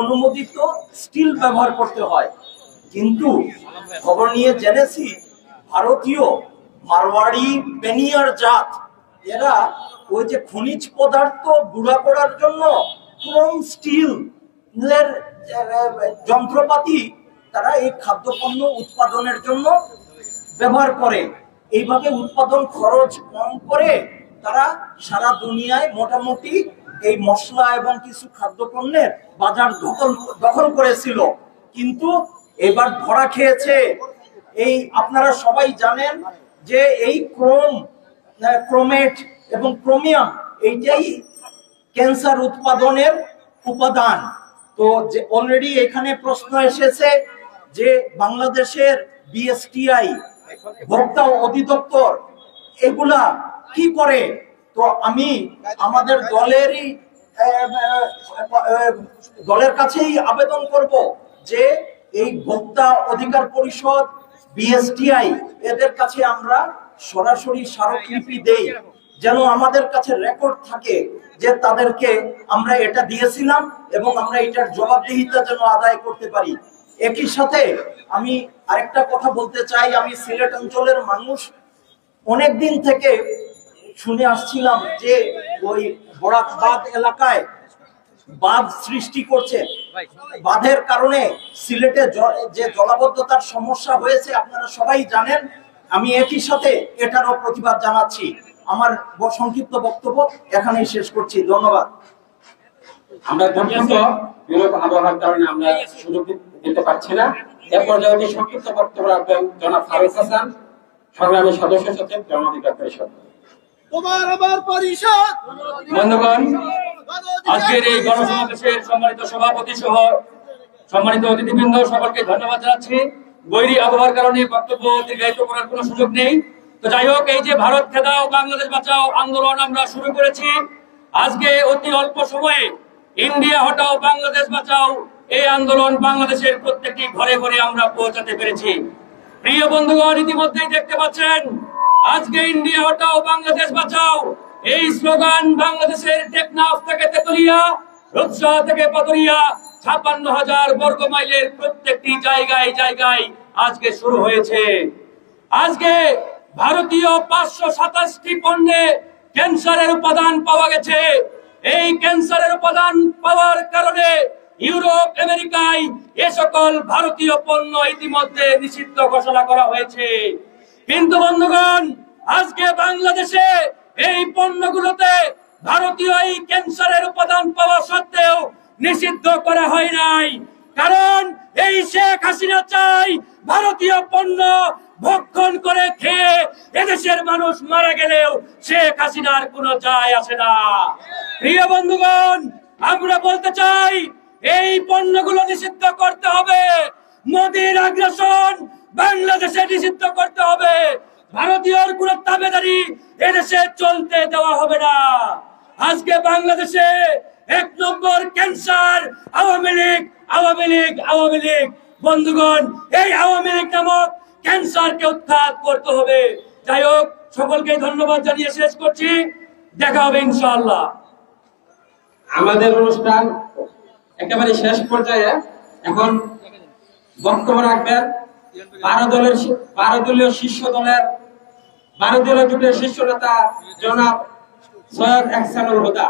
অনুমোদিত স্টিল ব্যবহার করতে হয়। কিন্তু খবর নিয়ে জেনেছি ভারতীয় মারওয়াড়ি বেনিয়ার জাত এরা ওই যে খনিজ পদার্থ গুঁড়া করার জন্য ক্রোম স্টিলের যন্ত্রপাতি তারা এই খাদ্যপণ্য উৎপাদনের জন্য ব্যবহার করে। এইভাবে উৎপাদন খরচ কম করে তারা সারা দুনিয়ায় মোটামুটি এই মশলা এবং কিছু খাদ্যপণ্যের বাজার দখল করেছিল, কিন্তু এবার ধরা খেয়েছে। এই আপনারা সবাই জানেন যে এই ক্রোমেট এবং ক্রোমিয়াম এইটাই ক্যান্সার উৎপাদনের উপাদান। তো যে অলরেডি এখানে প্রশ্ন এসেছে যে বাংলাদেশের বিএসটিআই ভোক্তা অধিদপ্তর এগুলা কি করে। তো আমি আমাদের দলের কাছেই আবেদন করব যে এই ভোক্তা অধিকার পরিষদ বিএসটিআই এদের কাছে আমরা সরাসরি স্মারকলিপি দেই, যেন আমাদের কাছে রেকর্ড থাকে যে তাদেরকে আমরা এটা দিয়েছিলাম এবং আমরা এটার জবাবদিহিতা যেন আদায় করতে পারি। একই সাথে আমি আরেকটা কথা বলতে চাই, আমি সিলেট অঞ্চলের মানুষ, অনেক দিন থেকে শুনে আসছিলাম যে ওই বরাক বাঁধ এলাকায় বাঁধ সৃষ্টি করছে, বাঁধের কারণে সিলেটে যে জলাবদ্ধতার সমস্যা হয়েছে আপনারা সবাই জানেন। আমি একই সাথে এটারও প্রতিবাদ জানাচ্ছি। আমার সংক্ষিপ্ত বক্তব্য এখানেই শেষ করছি, ধন্যবাদ। আমরা দুঃখিত বিরূপ আবহাওয়ার কারণে আমরা সুযোগ দিতে পারছি না। এ পর্যায়ে সংক্ষিপ্ত বক্তব্য রাখবেন জনাব ফারুক হাসান, সংগ্রামী সদস্য সচিব জন অধিকার পরিষদ। বন্ধুগণ, আজকের এই গণসমাবেশের সম্মানিত সভাপতি সহ সম্মানিত অতিথিবৃন্দ সকলকে ধন্যবাদ জানাচ্ছি। বৈরী আবহাওয়ার কারণে বক্তব্য দীর্ঘায়িত করার কোনো সুযোগ নেই। তো যাই হোক, এই যে ভারত খেদাও বাংলাদেশ বাঁচাও আন্দোলন আমরা শুরু করেছি, আজকে অতি অল্প সময়ে ইন্ডিয়া হটাও বাংলাদেশ বাঁচাও এই আন্দোলন বাংলাদেশের প্রত্যেকটি ঘরে ঘরে আমরা পৌঁছাতে পেরেছি। প্রিয় বন্ধুগণ, ইতিমধ্যেই দেখতে পাচ্ছেন আজকে ইন্ডিয়া হটাও বাংলাদেশ বাঁচাও এই স্লোগান বাংলাদেশের টেকনাফ থেকে তেতুলিয়া, রূপসা থেকে পাতুরিয়া ৫৬,০০০ বর্গ মাইলের প্রত্যেকটি জায়গায় জায়গায় আজকে শুরু হয়েছে। আজকে ভারতীয় ৫২৭টি পণ্যে ক্যান্সারের উপাদান পাওয়া গেছে। এই ক্যান্সারের উপাদান পাওয়ার কারণে ইউরোপ আমেরিকায় এ সকল ভারতীয় পণ্য ইতিমধ্যে নিষিদ্ধ ঘোষণা করা হয়েছে। কিন্তু বন্ধুগণ, আজকে বাংলাদেশে এই পণ্যগুলোতে ভারতীয় এই ক্যান্সারের উপাদান পাওয়া সত্ত্বেও নিষিদ্ধ করা হয় নাই, কারণ এই শেখ হাসিনা চাই ভারতীয় পণ্য ভক্ষণ করে খেয়ে এদেশের মানুষ মারা গেলেও শেখ হাসিনার কোনো যায় আসে না। প্রিয় বন্ধুগণ, আমরা বলতে চাই এই পণ্যগুলো নিষিদ্ধ করতে হবে। মোদির আগ্রাসন বাংলাদেশে নিষিদ্ধ করতে হবে। ভারতীয়র কোনো দাবেদারি এদেশে চলতে দেওয়া হবে না। আজকে বাংলাদেশে ১ নম্বর ক্যান্সার আওয়ামী লীগ, আওয়ামী লীগ, আওয়ামী লীগ। বন্ধুগণ, এই আওয়ামী লীগ নামক ক্যান্সারকে উৎখাত করতে হবে। যাই হোক, সকলকে ধন্যবাদ জানিয়ে শেষ করছি। দেখা হবে ইনশাআল্লাহ। আমাদের অনুষ্ঠান একেবারে শেষ পর্যায়ে। এখন বক্তব্য রাখবেন ১২ দলীয় শীর্ষ দলের ১২ দলীয় জোটের শীর্ষ নেতা জনাব সৈয়দ এহসানুল হুদা।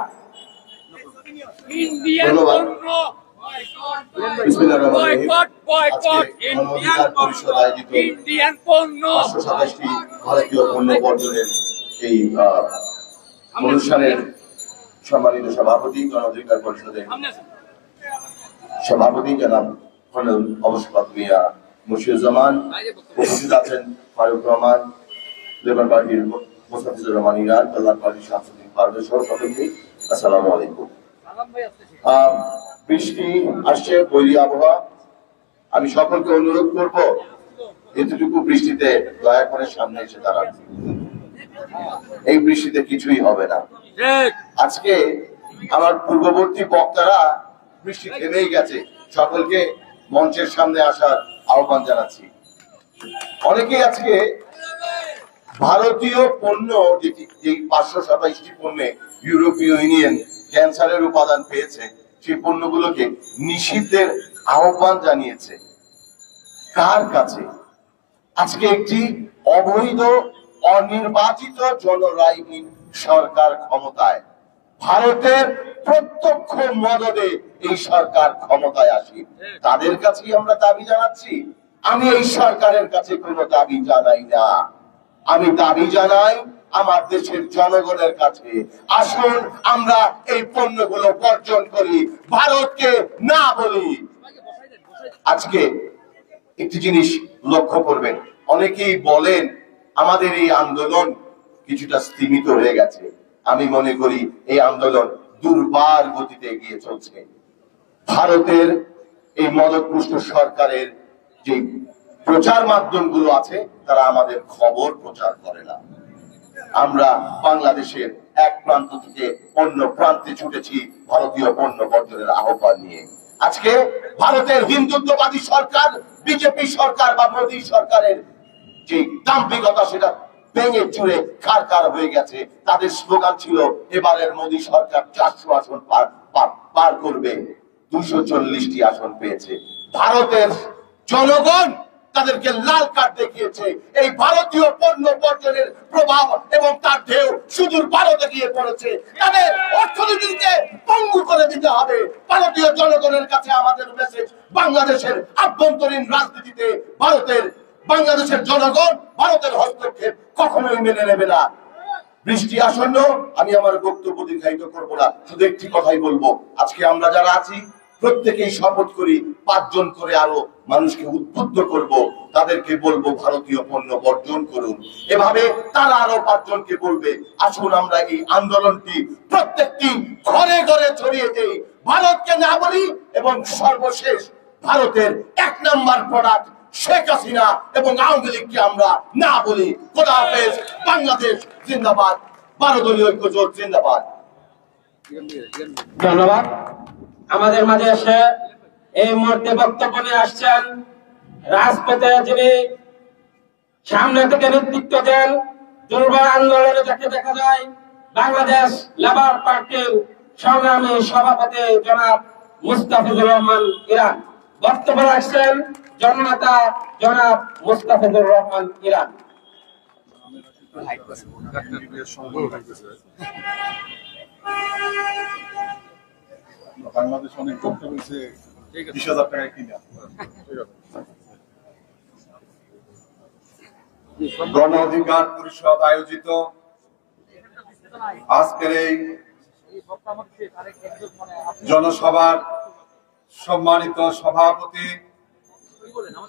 ভারতীয় পণ্য বর্জনের এই অনুষ্ঠানের সম্মানিত সভাপতি, জন অধিকার পরিষদের সভাপতি জনাব কর্নেল অবসরপ্রাপ্ত মিয়া মুর্শিদুজ্জামান, উপস্থিত আছেন ফারুক রহমান, লেবার পার্টির মোস্তাফিজুর রহমান ইরান, কল্যাণ পার্টির শামসুদ্দিন পারভেজ সহ সকলকে আসসালামু আলাইকুম। বৃষ্টি আসছে, বৈরী আবহাওয়া। আমি সকলকে অনুরোধ করব এতটুকু বৃষ্টিতে দয়া করে সামনে এসে দাঁড়ান। এই বৃষ্টিতে কিছুই হবে না। আজকে আমার পূর্ববর্তী বক্তারা বৃষ্টি থেমেই গেছে, সকলকে মঞ্চের সামনে আসার আহ্বান জানাচ্ছি। অনেকেই আজকে ভারতীয় পণ্য, এই ৫২৭টি পণ্যে ইউরোপীয় ইউনিয়ন ক্যান্সারের উপাদান পেয়েছে, সেই পণ্যগুলোকে নিষিদ্ধের আহ্বান জানিয়েছে। কার কাছে? আজকে একটি অবৈধ অনির্বাচিত জনরায়হীন সরকার ক্ষমতায়, ভারতের প্রত্যক্ষ মদদে এই সরকার ক্ষমতায় আসে, তাদের কাছেই আমরা দাবি জানাচ্ছি। আমি এই সরকারের কাছে কোনো দাবি জানাই না, আমি দাবি জানাই আমার দেশের জনগণের কাছে। আসুন আমরা এই পণ্যগুলো বর্জন করি, ভারতকে না বলি। আজকে একটি জিনিস লক্ষ্য করবেন, অনেকেই বলেন আমাদের এই আন্দোলন কিছুটা স্তীমিত হয়ে গেছে। আমি মনে করি এই আন্দোলন দুর্বার গতিতে এগিয়ে চলছে। ভারতের এই মদতপুষ্ট সরকারের যে প্রচার মাধ্যমগুলো আছে তারা আমাদের খবর প্রচার করে না। আমরা বাংলাদেশের এক প্রান্ত থেকে অন্য প্রান্তে ছুটেছি ভারতীয় পণ্য বর্জনের আহ্বান নিয়ে। আজকে ভারতের হিন্দুত্ববাদী সরকার, বিজেপি সরকার বা মোদী সরকারের যে দাম্ভিকতা সেটা ভেঙে চুরে কারকার হয়ে গেছে। তাদের স্লোগান ছিল এবারের মোদী সরকার 400 আসন পার করবে, 240টি আসন পেয়েছে। ভারতের জনগণ তাদেরকে লাল কার্ড দেখিয়েছে। এই ভারতীয় পণ্য বর্জনের প্রভাব এবং তার ঢেউ সুদূর ভারতে গিয়ে পড়েছে। তাদের অর্থনীতিকে পঙ্গু করে দিতে হবে। ভারতীয় জনগণের কাছে আমাদের মেসেজ, বাংলাদেশের আভ্যন্তরীণ রাজনীতিতে বাংলাদেশের জনগণ ভারতের হস্তক্ষেপ কখনোই মেনে নেবে না। বৃষ্টি আসন্ন, আমি আমার বক্তব্য দীর্ঘায়িত করবো না, শুধু একটি কথাই বলবো। আজকে আমরা যারা আছি প্রত্যেকেই শপথ করি 5 জন করে আরো মানুষকে উদ্বুদ্ধ করব, তাদেরকে বলবো ভারতীয় পণ্য বর্জন করুন। এভাবে তারা আরো 5 জনকে বলবে। আসুন আমরা এই আন্দোলনটি প্রত্যেকটি ঘরে ঘরে ছড়িয়ে দেই, ভারতকে না বলি এবং সর্বশেষ ভারতের 1 নাম্বার প্রোডাক্ট শেখ হাসিনা এবং আওয়ামী লীগকে আমরা না বলি। খোদা হাফেজ। বাংলাদেশ জিন্দাবাদ। 12 দলীয় ঐক্যজোট জিন্দাবাদ। ধন্যবাদ। আমাদের মাঝে এসে এই মুহূর্তে বক্তব্য নিয়ে আসছেন রাজপথে যিনি সামনে থেকে নেতৃত্ব দেন, দুর্বার আন্দোলনে যাকে দেখা যায় বাংলাদেশ লেবার পার্টির সংগ্রামী সভাপতি জনাব মুস্তাফিজুর রহমান ইরান। বক্তব্য রাখছেন জননেতা জনাব মুস্তাফিজুর রহমান ইরান। বাংলাদেশ অনেক করতে হয়েছে 20,000 টাকায় কিনা। গণ অধিকার পরিষদ আয়োজিত আজকের এই জনসভার সম্মানিত সভাপতি,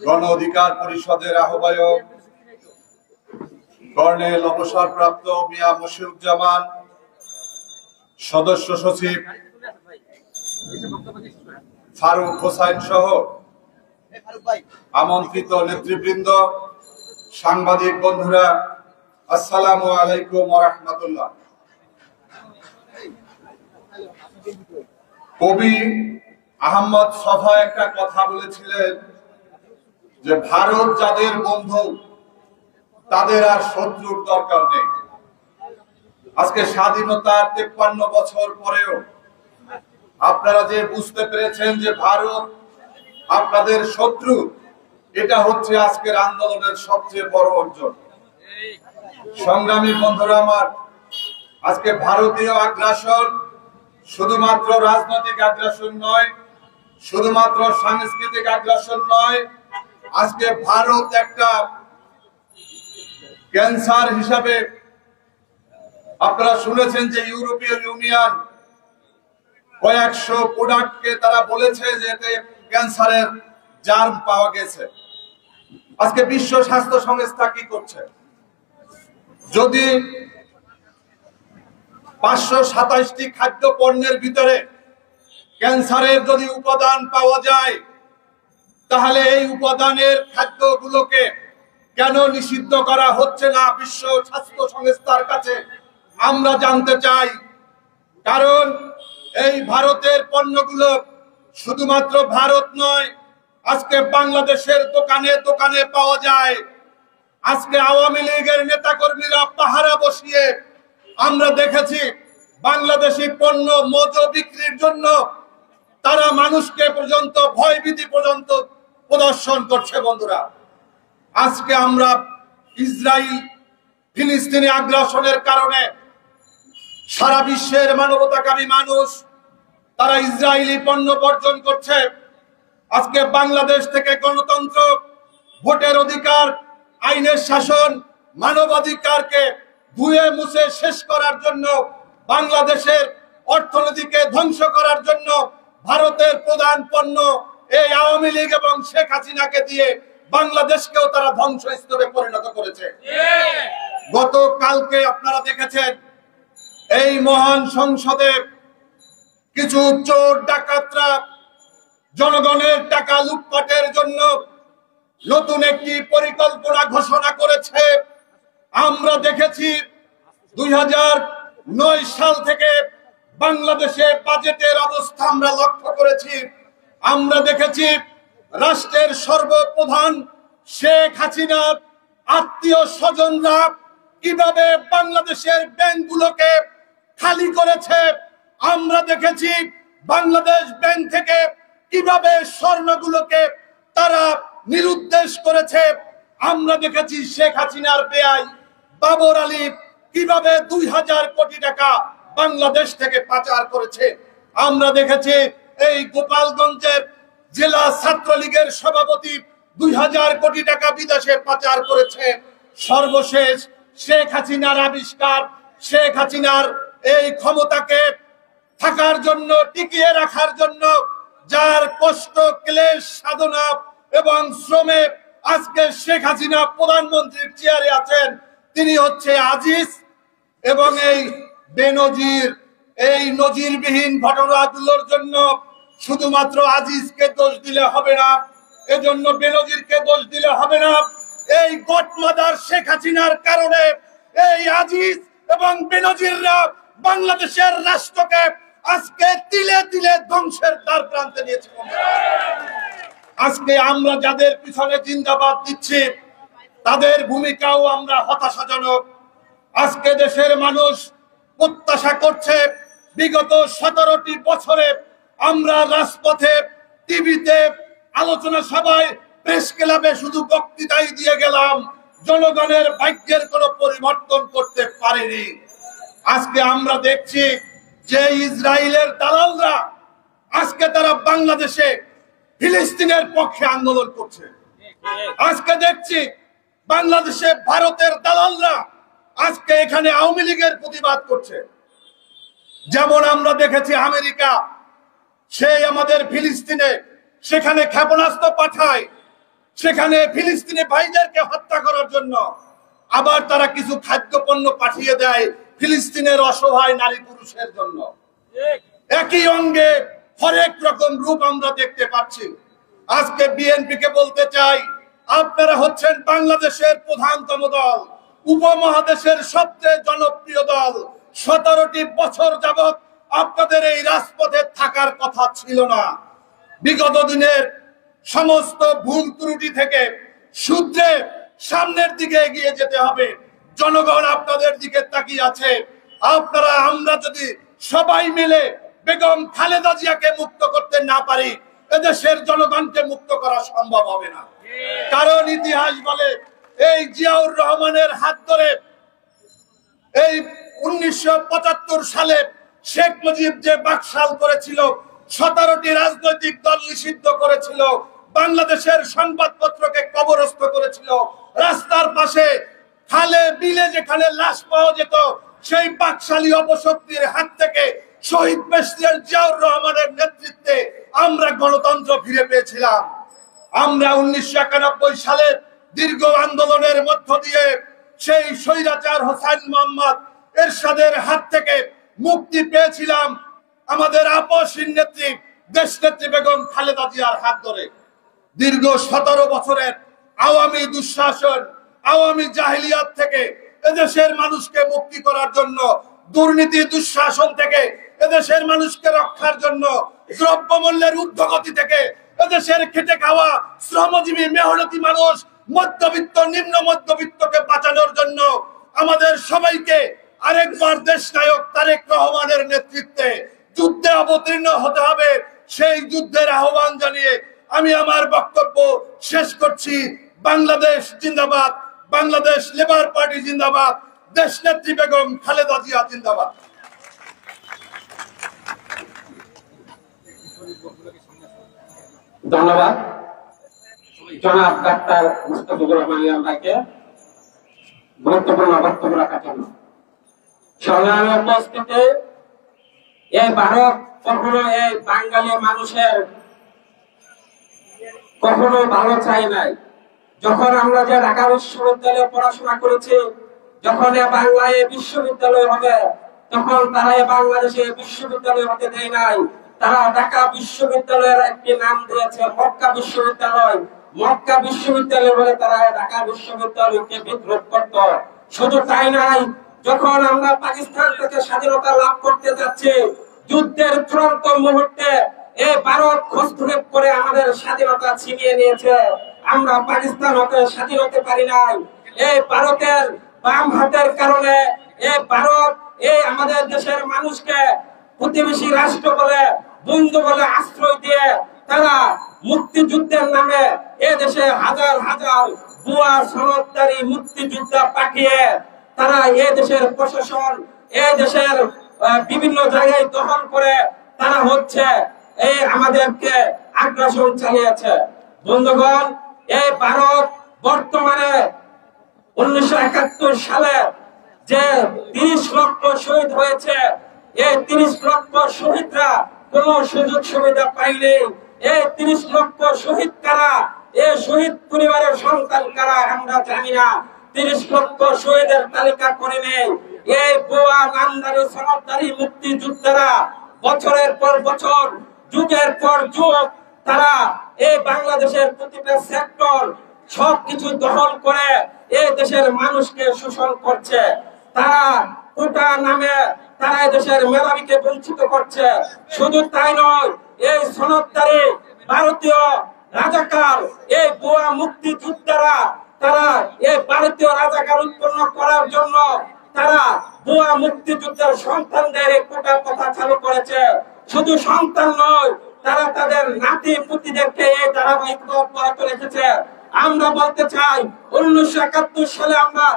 গণ অধিকার পরিষদের আহ্বায়ক কর্নেল অবসরপ্রাপ্ত মিয়া মশিউজ্জামান, সদস্য সচিব ফারুক হোসাইন সহ আমন্ত্রিত নেতৃবৃন্দ, সাংবাদিক বন্ধুরা, আসসালামু আলাইকুম ওয়া রাহমাতুল্লাহ। কবি আহমদ সফা একটা কথা বলেছিলেন যে ভারত যাদের বন্ধু তাদের আর শত্রুর দরকার নেই। আজকে স্বাধীনতার 53 বছর পরেও আপনারা যে বুঝতে পেরেছেন যে ভারত আপনাদের শত্রু, এটা হচ্ছে আজকের আন্দোলনের সবচেয়ে বড় অর্জন। সংগ্রামী বন্ধুরা আমার, আজকে ভারতীয় আগ্রাসন শুধুমাত্র রাজনৈতিক আগ্রাসন নয়, শুধুমাত্র সাংস্কৃতিক আগ্রাসন নয়, আজকে ভারত একটা ক্যান্সার হিসাবে আপনারা শুনেছেন যে ইউরোপীয় ইউনিয়ন কয়েকশো প্রোডাক্টকে তারা বলেছে যে এতে ক্যান্সারের জার্ম পাওয়া গেছে। আজকে বিশ্ব স্বাস্থ্য সংস্থা কি করছে? যদি 527টি খাদ্য পণ্যের ভিতরে ক্যান্সারের যদি উপাদান পাওয়া যায়, তাহলে এই উপাদানের খাদ্যগুলোকে কেন নিষিদ্ধ করা হচ্ছে না বিশ্ব স্বাস্থ্য সংস্থার কাছে আমরা জানতে চাই। কারণ এই ভারতের পণ্যগুলো শুধুমাত্র ভারত নয়, আজকে বাংলাদেশের দোকানে দোকানে পাওয়া যায়। আজকে আওয়ামী লীগের নেতাকর্মীরা পাহারা বসিয়ে আমরা দেখেছি বাংলাদেশি পণ্য মজু বিক্রির জন্য তারা মানুষকে পর্যন্ত ভয়ভীতি পর্যন্ত প্রদর্শন করছে। বন্ধুরা, আজকে আমরা ইসরায়েল ফিলিস্তিনি আগ্রাসনের কারণে সারা বিশ্বের মানবতাকামী মানুষ তারা ইসরায়েলি পণ্য বর্জন করছে। আজকে বাংলাদেশ থেকে গণতন্ত্র, ভোটের অধিকার, আইনের শাসন, মানবাধিকারকে ধুয়ে মুছে শেষ করার জন্য, বাংলাদেশের অর্থনীতিকে ধ্বংস করার জন্য ভারতের প্রধান পণ্য এই আওয়ামী লীগ এবং শেখ হাসিনাকে দিয়ে বাংলাদেশকেও তারা ধ্বংসস্তূপে পরিণত করেছে। গতকালকে আপনারা দেখেছেন এই মহান সংসদে কিছু চোর ডাকাতরা জনগণের টাকা লুটপাটের জন্য নতুন একটি পরিকল্পনা ঘোষণা করেছে। আমরা দেখেছি 2009 সাল থেকে বাংলাদেশে বাজেটের অবস্থা আমরা লক্ষ্য করেছি। আমরা দেখেছি রাষ্ট্রের সর্বপ্রধান শেখ হাসিনার আত্মীয় স্বজনরা কিভাবে বাংলাদেশের ব্যাংকগুলোকে খালি করেছে। আমরা দেখেছি বাংলাদেশ ব্যাংক থেকে কিভাবে স্বর্ণগুলোকে তারা নিরুদ্দেশ করেছে। আমরা দেখেছি শেখ হাসিনার বেয়াই বাবর আলী কিভাবে 2000 কোটি টাকা বাংলাদেশ থেকে পাচার করেছে। আমরা দেখেছি এই গোপালগঞ্জের জেলা ছাত্রলীগের সভাপতি 2000 কোটি টাকা বিদেশে পাচার করেছে। সর্বশেষ শেখ হাসিনার আবিষ্কার, শেখ হাসিনার এই ক্ষমতাকে থাকার জন্য, টিকিয়ে রাখার জন্য যার কষ্ট, ক্লেশ, সাধনা এবং শ্রমে আজকে শেখ হাসিনা প্রধানমন্ত্রীর চেয়ারে আছেন, তিনি হচ্ছে আজিজ এবং এই বেনজির। এই নজিরবিহীন ঘটনাগুলোর জন্য শুধুমাত্র আজিজকে দোষ দিলে হবে না, এজন্য বেনজিরকে দোষ দিলে হবে না। এই গটমাদার শেখ হাসিনার কারণে এই আজিজ এবং বেনজিররা বাংলাদেশের রাষ্ট্রকে আজকে তিলে তিলে ধ্বংসের দ্বার প্রান্তে নিয়েছে। আজকে আমরা যাদের পিছনে জিন্দাবাদ দিচ্ছি তাদের ভূমিকাও আমরা হতাশাজনক। আজকে দেশের মানুষ প্রত্যাশা করছে, বিগত 17টি বছরে আমরা রাজপথে, টিভিতে, আলোচনা সভায়, প্রেস ক্লাবে শুধু বক্তৃতাই দিয়ে গেলাম, জনগণের ভাগ্যের কোনো পরিবর্তন করতে পারেনি। আজকে আমরা দেখছি যে ইসরায়েলের দালালরা আজকে তারা বাংলাদেশে ফিলিস্তিনের পক্ষে আন্দোলন করছে। আজকে দেখছি বাংলাদেশে ভারতের দালালরা আজকে এখানে আওয়ামী লীগের প্রতিবাদ করছে। যেমন আমরা দেখেছি আমেরিকা, সেই আমাদের ফিলিস্তিনে সেখানে ক্ষেপণাস্ত্র পাঠায়, সেখানে ফিলিস্তিনি ভাইদেরকে হত্যা করার জন্য। আবার তারা কিছু খাদ্যপণ্য পাঠিয়ে দেয় ফিলিস্তিনের অসহায় নারী পুরুষের জন্য। একই অঙ্গে হরেক রকম রূপ আমরা দেখতে পাচ্ছি। আজকে বিএনপিকে বলতে চাই, আপনারা হচ্ছেন বাংলাদেশের প্রধানতম দল, উপমহাদেশের সবচেয়ে জনপ্রিয় দল। 17টি বছর যাবত আপনাদের এই রাজপথে থাকার কথা ছিল না। বিগত দিনের সমস্ত ভুল ত্রুটি থেকে শুধরে সামনের দিকে এগিয়ে যেতে হবে। জনগণ আপনাদের দিকে তাকিয়ে আছে। আপনারা, আমরা যদি সবাই মিলে বেগম খালেদা জিয়াকে মুক্ত করতে না পারি, এদেশের জনগণকে মুক্ত করা সম্ভব হবে না। কারণ ইতিহাস বলে এই জিয়াউর রহমানের হাত ধরে এই 1975 সালে শেখ মুজিব যে বাকশাল করেছিল, 17টি রাজনৈতিক দল নিষিদ্ধ করেছিল, বাংলাদেশের সংবাদপত্রকে কবরস্থ করেছিল, রাস্তার পাশে খালে বিলে যেখানে লাশ পাওয়া যেত, সেই বাকশালী অপশক্তির হাত থেকে শহীদ প্রেসিডেন্ট জিয়াউর রহমানের নেতৃত্বে আমরা গণতন্ত্র ফিরে পেয়েছিলাম। আমরা 1991 সালের দীর্ঘ আন্দোলনের মধ্য দিয়ে সেই স্বৈরাচার হোসেন মোহাম্মদ এরশাদের হাত থেকে মুক্তি পেয়েছিলাম আমাদের আপসহীন নেত্রী দেশনেত্রী বেগম খালেদা জিয়ার হাত ধরে। দীর্ঘ 17 বছরের আওয়ামী দুঃশাসন, আওয়ামী জাহিলিয়াত থেকে এদেশের মানুষকে মুক্তি করার জন্য, দুর্নীতি দুঃশাসন থেকে এদেশের মানুষকে রক্ষার জন্য, দ্রব্যমূল্যের ঊর্ধ্বগতি থেকে এদেশের খেটে খাওয়া শ্রমজীবী মেহনতি মানুষ, মধ্যবিত্ত, নিম্ন মধ্যবিত্তকে বাঁচানোর জন্য আমাদের সবাইকে আরেকবার দেশ নায়ক তারেক রহমানের নেতৃত্বে যুদ্ধে অবতীর্ণ হতে হবে। সেই যুদ্ধের আহ্বান জানিয়ে আমি আমার বক্তব্য শেষ করছি। বাংলাদেশ জিন্দাবাদ, বাংলাদেশ লেবার পার্টি জিন্দাবাদ, দেশনেত্রী বেগম খালেদা জিয়া জিন্দাবাদ। ধন্যবাদ জনাব ডাক্তার মুস্তাফিজুর রহমান ভাইকে গুরুত্বপূর্ণ বক্তব্য রাখার জন্য। সংগ্রামী উপস্থিতি, এই ভারত কখনো এই বাঙালি মানুষের কখনো ভালো চাই নাই। যখন আমরা যে ঢাকা বিশ্ববিদ্যালয়ে পড়াশোনা করেছি, যখন বাংলায় বিশ্ববিদ্যালয় হবে, তখন তারা বাংলাদেশে বিশ্ববিদ্যালয় হতে দেয় নাই। তারা ঢাকা বিশ্ববিদ্যালয়ের একটি নাম দিয়েছে মক্কা বিশ্ববিদ্যালয়। মক্কা বিশ্ববিদ্যালয় বলে তারা ঢাকা বিশ্ববিদ্যালয়কে বিদ্রোহ করত। শুধু তাই নাই, যখন আমরা পাকিস্তান থেকে স্বাধীনতা লাভ করতে যাচ্ছি, যুদ্ধের চূড়ান্ত মুহূর্তে এই ভারত হস্তক্ষেপ করে আমাদের স্বাধীনতা ছিনিয়ে নিয়েছে। আমরা পাকিস্তান হতে স্বাধীন হতে পারি নাই। এই ভারতের বাম হাতের কারণে এই ভারত এই আমাদের দেশের মানুষকে প্রতিবেশী রাষ্ট্র বলে, বন্ধু বলে আশ্রয় দিয়ে তারা মুক্তিযুদ্ধের নামে এ দেশে হাজার হাজার ভুয়া সনদধারী মুক্তিযোদ্ধা পাঠিয়ে তারা এ দেশের প্রশাসন, এ দেশের বিভিন্ন জায়গায় দখল করে তারা হচ্ছে এই আমাদেরকে আগ্রাসন চালিয়েছে। বন্ধুগণ, এই ভারত বর্তমানে 1971 সালে যে 30 লক্ষ শহীদ হয়েছে, এই 30 লক্ষ শহীদরা কোন সুযোগ সুবিধা পাইনি। এই 30 লক্ষ শহীদ কারা, এই শহীদ পরিবারের সন্তান কারা আমরা জানি না। 30 লক্ষ শহীদের তালিকা করে নেই এই ভুয়া নামধারী সনদধারী মুক্তিযোদ্ধারা। বছরের পর বছর, যুগের পর যুগ তারা এই বাংলাদেশের প্রতিটা সেক্টর সবকিছু দখল করে এই দেশের মানুষকে শোষণ করছে। তারা কোটা নামে তারা এই দেশের মেধাবীকে বঞ্চিত করছে। শুধু তাই নয়, এই সনদধারী ভারতীয় রাজাকার, এই ভুয়া মুক্তিযোদ্ধারা তারা এই ভারতীয় রাজাকার উৎপন্ন করার জন্য তারা ভুয়া মুক্তিযুদ্ধের সন্তানদের এই কোটা কথা চালু করেছে। শুধু সন্তান নয়, তারা তাদের নাতি পুতিদেরকে এই ধারাবাহিকতা অব্যাহত রেখেছে। আমরা বলতে চাই 1971 সালে আমরা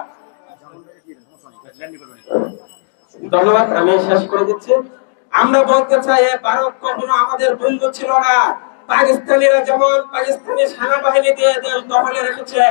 ধন্যবাদ, আমি শেষ করে দিচ্ছি। আমরা বলতে চাই ভারত কখনো আমাদের বন্ধু ছিল না। পাকিস্তানিরা যেমন পাকিস্তানি সেনাবাহিনী দিয়ে দেশ দখলে রেখেছে,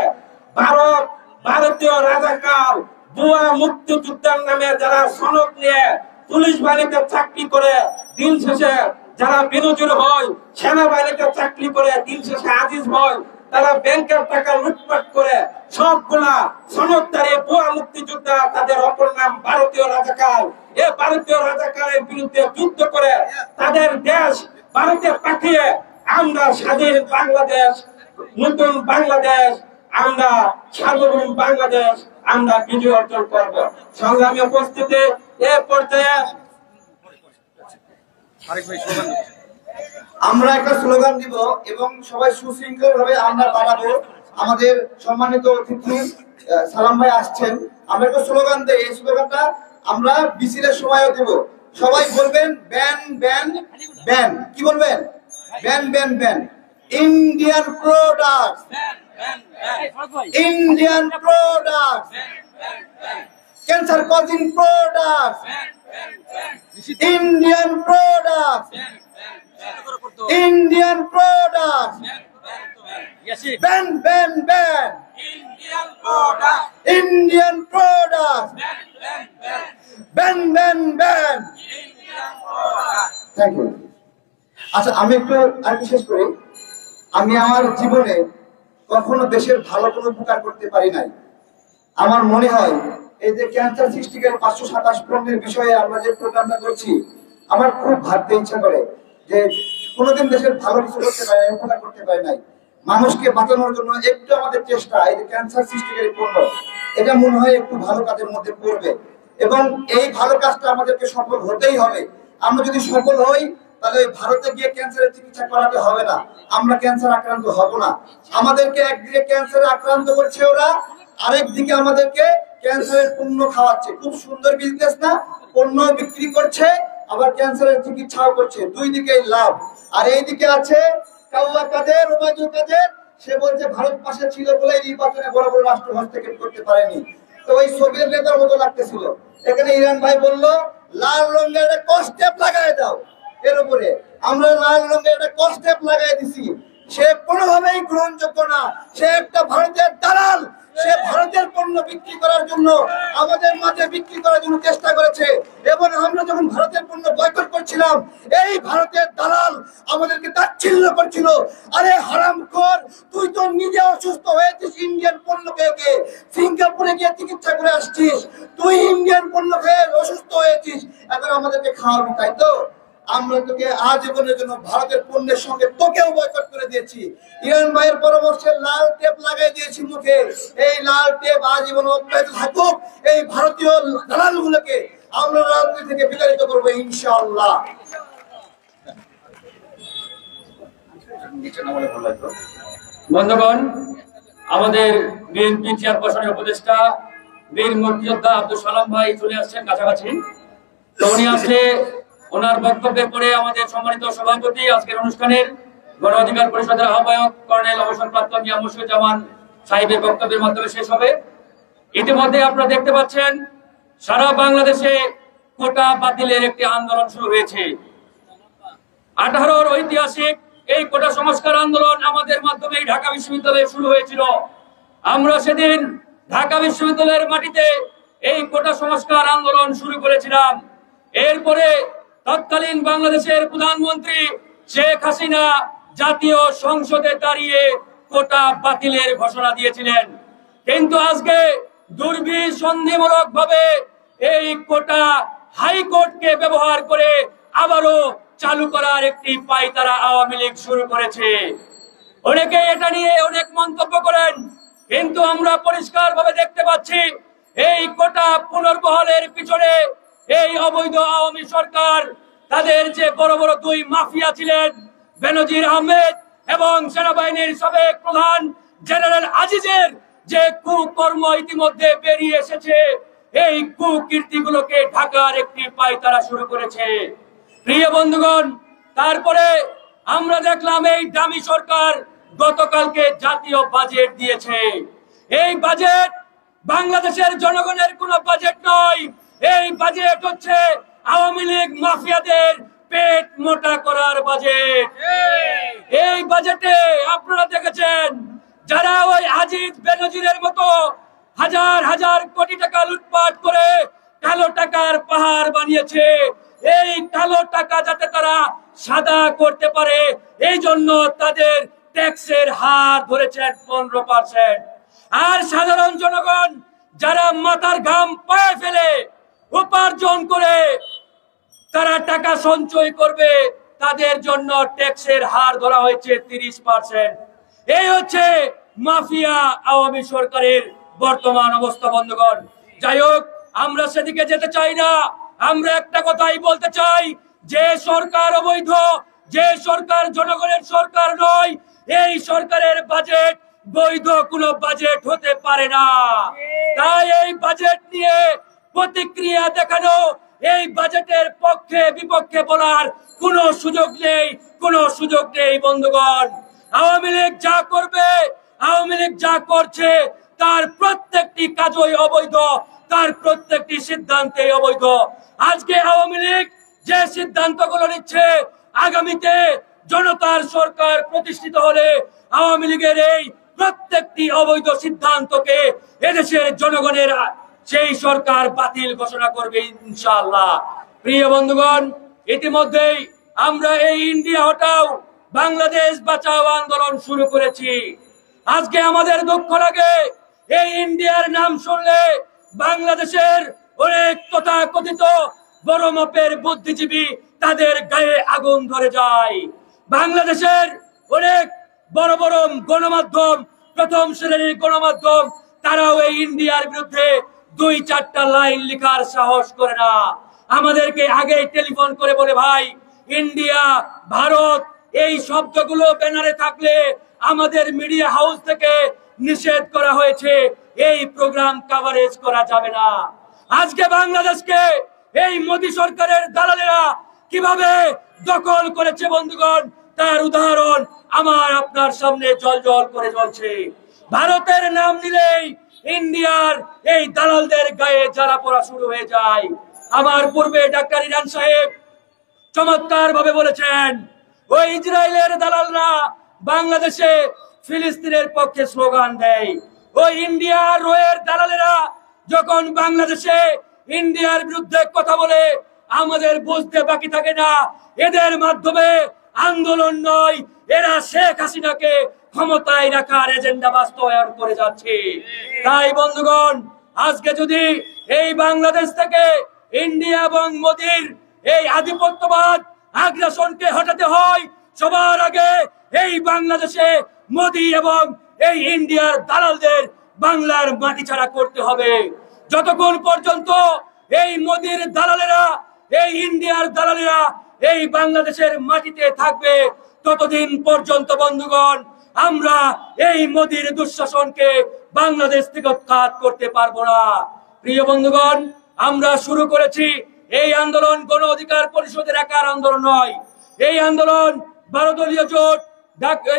ভারত ভারতীয় রাজাকার ভুয়া মুক্তিযোদ্ধার নামে যারা সনদ নিয়ে পুলিশ বাহিনীতে চাকরি করে দিন শেষে যারা বিনজির হয়, সেনাবাহিনীতে চাকরি করে দিন শেষে আজিজ হয়, তারা ব্যাংকের টাকা লুটপাট করে সবগুলা সনদধারী ভুয়া মুক্তিযোদ্ধা, তাদের অপর নাম ভারতীয় রাজাকার। এই ভারতীয় রাজাকারের বিরুদ্ধে যুদ্ধ করে তাদের দেশ ভারতে পাঠিয়ে আমরা স্বাধীন বাংলাদেশ, নতুন বাংলাদেশ, আমরা সার্বভৌম বাংলাদেশ আমরা বিজয় অর্জন করব। সংগ্রামী উপস্থিতি, এ পর্যায়ে আমরা একটা স্লোগান দিব এবং সবাই সুশৃঙ্খল ভাবে আমরা দাঁড়াবো। আমাদের সম্মানিত অতিথি সালাম ভাই আসছেন, আমরা একটা স্লোগান দেই। এই স্লোগানটা আমরা মিছিলের সময়ও দেব। সবাই বলবেন ব্যান ব্যান ব্যান। কি বলবেন? Ban ban ban. Indian product, Indian product, cancer causing product, Indian product, Indian product, ban ban ban, Indian product, ban ban ban. Thank you. আচ্ছা, আমি একটু আরেকটু শেষ করি। আমি আমার জীবনে কখনো দেশের ভালো কোনো উপকার করতে পারি নাই। আমার মনে হয় এই যে ক্যান্সার সৃষ্টিকারী 527 পণ্যের বিষয়ে আমরা যে প্রোগ্রামটা করছি, আমার খুব ভাবতে ইচ্ছা করে যে কোনোদিন দেশের ভালো কিছু করতে পারি নাই, উপকার করতে পারি নাই। মানুষকে বাঁচানোর জন্য একটু আমাদের চেষ্টা, এই যে ক্যান্সার সৃষ্টিকারী পণ্য, এটা মনে হয় একটু ভালো কাজের মধ্যে পড়বে এবং এই ভালো কাজটা আমাদেরকে সফল হতেই হবে। আমরা যদি সফল হই তাহলে ভারতে গিয়ে ক্যান্সারের চিকিৎসা করাতে হবে না, আমরা ক্যান্সার আক্রান্ত হব না। আমাদেরকে একদিকে ক্যান্সারে আক্রান্ত করছে ওরা, আরেকদিকে আমাদেরকে ক্যান্সারের পণ্য খাওয়াচ্ছে। খুব সুন্দর বিজনেস না? পণ্য বিক্রি করছে আবার ক্যান্সারের চিকিৎসাও করছে, দুই দিকেই লাভ। আর এইদিকে আছে কাউয়া কাদের, ওবায়দুল কাদের, সে বলছে ভারত পাশে ছিল বলে নির্বাচনে বড় বড় রাষ্ট্র হস্তক্ষেপ করতে পারেনি। তো ওই সোভিয়েত নেতার মতো লাগতেছিল। এখানে ইরান ভাই বলল লাল রঙের একটা কস্টেপ লাগাই দাও, এর উপরে আমরা লাল রঙের একটা কস্টেপ লাগাই দিছি। সে কোনোভাবেই গ্রহণযোগ্য না, সে একটা ভারতের দালাল। সে ভারতের পণ্য বিক্রি করার জন্য আমাদের মাঝে বিক্রি করার জন্য চেষ্টা করেছে, এবং আমরা যখন ভারতের পণ্য বয়কট করছিলাম এই ভারতের দালাল আমাদেরকে তাচ্ছিল্য করছিল। আরে হারামখোর, তুই তো নিজে অসুস্থ হয়েছিস ইন্ডিয়ান পণ্য খেয়ে, সিঙ্গাপুরে গিয়ে চিকিৎসা করে আসছিস, তুই ইন্ডিয়ান পণ্য খেয়ে অসুস্থ হয়েছিস, এখন আমাদেরকে খাওয়াবি, তাই তো? আমরা তোকে আজীবনের জন্য ভারতের পণ্যের সঙ্গে তোকেও বয়কট করে দিয়েছি। ইরান ভাইয়ের পরামর্শে লাল টেপ লাগাই দিয়েছি মুখে। এই লাল টেপ আজীবন অব্যাহত থাকুক। এই ভারতীয় দালালগুলোকে আমরা রাজনীতি থেকে বিতাড়িত করবো ইনশাআল্লাহ। বন্ধুগণ, আমাদের বিএনপি চেয়ারপারসনের উপদেষ্টা বীর মুক্তিযোদ্ধা আব্দুল সালাম ভাই চলে আসছেন কাছাকাছি। তো উনি আসলে ওনার বক্তব্যের পরে আমাদের সম্মানিত সভাপতি আজকের অনুষ্ঠানের গণ অধিকার পরিষদের আহ্বায়ক কর্নেল অবসরপ্রাপ্ত মিয়া মুর্শিদুজ্জামান সাহেবের বক্তব্যের মাধ্যমে শেষ হবে। ইতিমধ্যে আপনারা দেখতে পাচ্ছেন সারা বাংলাদেশে কোটা বাতিলের একটি আন্দোলন শুরু হয়েছে। 18 ঐতিহাসিক এই কোটা সংস্কার আন্দোলন আমাদের মাধ্যমে ঢাকা বিশ্ববিদ্যালয়ে শুরু হয়েছিল। আমরা সেদিন ঢাকা বিশ্ববিদ্যালয়ের মাটিতে এই কোটা সংস্কার আন্দোলন শুরু করেছিলাম। এরপরে তৎকালীন বাংলাদেশের প্রধানমন্ত্রী শেখ হাসিনা জাতীয় সংসদে দাঁড়িয়ে কোটা বাতিলের ঘোষণা দিয়েছিলেন। কিন্তু আজকে দুর্বিসন্ধিমূলক ভাবে এই কোটা হাইকোর্টকে ব্যবহার করে আবারও চালু করার একটি পায়তারা আওয়ামী লীগ শুরু করেছে। অনেকে এটা নিয়ে অনেক মন্তব্য করেন, কিন্তু আমরা পরিষ্কার ভাবে দেখতে পাচ্ছি এই কোটা পুনর্বহালের পিছনে এই অবৈধ আওয়ামী সরকার, তাদের যে বড় বড় দুই মাফিয়া ছিলেন বেনজির আহমেদ এবং সেনাবাহিনীর সাবেক প্রধান জেনারেল আজিজের যে কুকর্ম ইতিমধ্যে বেরিয়ে এসেছে, এই কুকীর্তিগুলোকে ঢাকার একটি পায়তারা শুরু করেছে। প্রিয় বন্ধুগণ, তারপরে আমরা দেখলাম এই দামি সরকার গতকালকে জাতীয় বাজেট দিয়েছে। এই বাজেট বাংলাদেশের জনগণের কোনো বাজেট নয়, এই বাজেট হচ্ছে আওয়ামী লীগ মাফিয়াদের পেট মোটা করার বাজেট। এই বাজেটে আপনারা দেখেছেন যারা ওই আজিজ বেনজিরের মতো হাজার হাজার কোটি টাকা লুটপাট করে কালো টাকার পাহাড় বানিয়েছে, এই কালো টাকা যাতে তারা সাদা করতে পারে এই জন্য তাদের ট্যাক্সের হার ধরেছেন 15%। আর সাধারণ জনগণ যারা মাথার ঘাম পায়ে ফেলে উপার্জন করে তারা টাকা সঞ্চয় করবে, তাদের জন্য ট্যাক্সের হার ধরা হয়েছে 30%। এই হচ্ছে মাফিয়া আওয়ামী সরকারের বর্তমান অবস্থা। বন্ধুগণ, যাই হোক, আমরা সেদিকে যেতে চাই না। আমরা একটা কথাই বলতে চাই, যে সরকার অবৈধ, যে সরকার জনগণের সরকার নয়, এই সরকারের বাজেট বৈধ কোনো বাজেট হতে পারে না। তাই এই বাজেট নিয়ে প্রতিক্রিয়া দেখানো, এই বাজেটের পক্ষে বিপক্ষে বলার কোনো সুযোগ নেই, কোনো সুযোগ নেই। বন্ধুগণ, আওয়ামী লীগ যা করবে, আওয়ামী লীগ যা করছে, তার প্রত্যেকটি কাজই অবৈধ, তার প্রত্যেকটি সিদ্ধান্তই অবৈধ। আজকে আওয়ামী লীগ যে সিদ্ধান্তগুলো নিচ্ছে, আগামীতে জনতার সরকার প্রতিষ্ঠিত হলে আওয়ামী লীগের এই প্রত্যেকটি অবৈধ সিদ্ধান্তকে এদেশের জনগণের সেই সরকার বাতিল ঘোষণা করবে ইনশাআল্লাহ। প্রিয় বন্ধুগণ, ইতিমধ্যেই আমরা এই ইন্ডিয়া হটাও বাংলাদেশ বাঁচাও আন্দোলন শুরু করেছি। আজকে আমাদের দুঃখ লাগে, এই ইন্ডিয়ার নাম শুনলে বাংলাদেশের অনেক তথাকথিত বড় মাপের বুদ্ধিজীবী তাদের গায়ে আগুন ধরে যায়। বাংলাদেশের অনেক বড় বড় গণমাধ্যম, প্রথম শ্রেণীর গণমাধ্যম, তারাও এই ইন্ডিয়ার বিরুদ্ধে 2-4টা লাইন লেখার সাহস করে না। আমাদেরকে আগে টেলিফোন করে বলে, ভাই, ইন্ডিয়া, ভারত এই শব্দগুলো ব্যানারে থাকলে আমাদের মিডিয়া হাউস থেকে নিষেধ করা হয়েছে, এই প্রোগ্রাম কভারেজ করা যাবে না। আজকে বাংলাদেশকে এই মোদী সরকারের দালালেরা কিভাবে দখল করেছে বন্ধুগণ, তার উদাহরণ আমার আপনার সামনে জল করে জ্বলছে। ভারতের নাম নিলেই ইন্ডিয়ার এই দালালদের গায়ে জ্বালা পোড়া শুরু হয়ে যায়। আমার পূর্বে ডাক্তার ইরান সাহেব চমৎকার ভাবে বলেছেন, ওই ইসরায়েলের দালালরা বাংলাদেশে ফিলিস্তিনের পক্ষে স্লোগান দেয়। ওই ইন্ডিয়ার রোয়ের দালালেরা যখন বাংলাদেশে ইন্ডিয়ার বিরুদ্ধে কথা বলে, আমাদের বুঝতে বাকি থাকে না এদের মাধ্যমে আন্দোলন নয়, এরা শেখ হাসিনাকে ক্ষমতায় রাখার এজেন্ডা বাস্তবায়ন করে যাচ্ছে। তাই বন্ধুগণ, আজকে যদি এই বাংলাদেশ থেকে ইন্ডিয়া এবং মোদির এই আধিপত্যবাদ আগ্রাসনকে হটাতে হয়, সবার আগে এই বাংলাদেশে মোদি এবং এই ইন্ডিয়ার দালালদের বাংলার মাটি ছাড়া করতে হবে। যতক্ষণ পর্যন্ত এই মোদির দালালেরা, এই ইন্ডিয়ার দালালেরা এই বাংলাদেশের মাটিতে থাকবে, ততদিন পর্যন্ত বন্ধুগণ আমরা এই মোদির দুঃশাসনকে বাংলাদেশ থেকে উৎখাত করতে পারবো না। প্রিয় বন্ধুগণ, আমরা শুরু করেছি এই আন্দোলন গণ অধিকার পরিষদের একার আন্দোলন নয়। এই আন্দোলন 12 দলীয় জোট,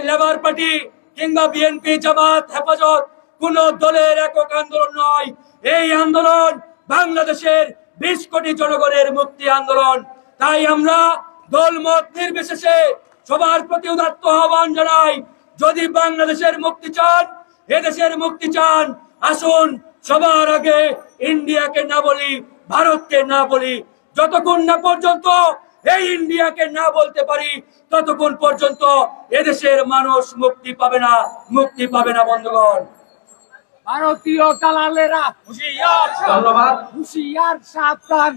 লেবার পার্টি কিংবা বিএনপি, জামাত, হেফাজত কোন দলের একক আন্দোলন নয়। এই আন্দোলন বাংলাদেশের 20 কোটি জনগণের মুক্তি আন্দোলন। তাই আমরা দলমত নির্বিশেষে সবার প্রতি উদাত্ত আহ্বান জানাই, যদি বাংলাদেশের মুক্তি চান, এদেশের মুক্তি চান, আসুন সবার আগে ইন্ডিয়াকে না বলি, ভারতকে না বলি। যতক্ষণ না পর্যন্ত এই ইন্ডিয়াকে না বলতে পারি, ততক্ষণ পর্যন্ত এদেশের মানুষ মুক্তি পাবে না, মুক্তি পাবে না বন্ধুগণ। ভারতীয় দালালেরা হুঁশিয়ার, ধন্যবাদ। হুঁশিয়ার, সাবধান।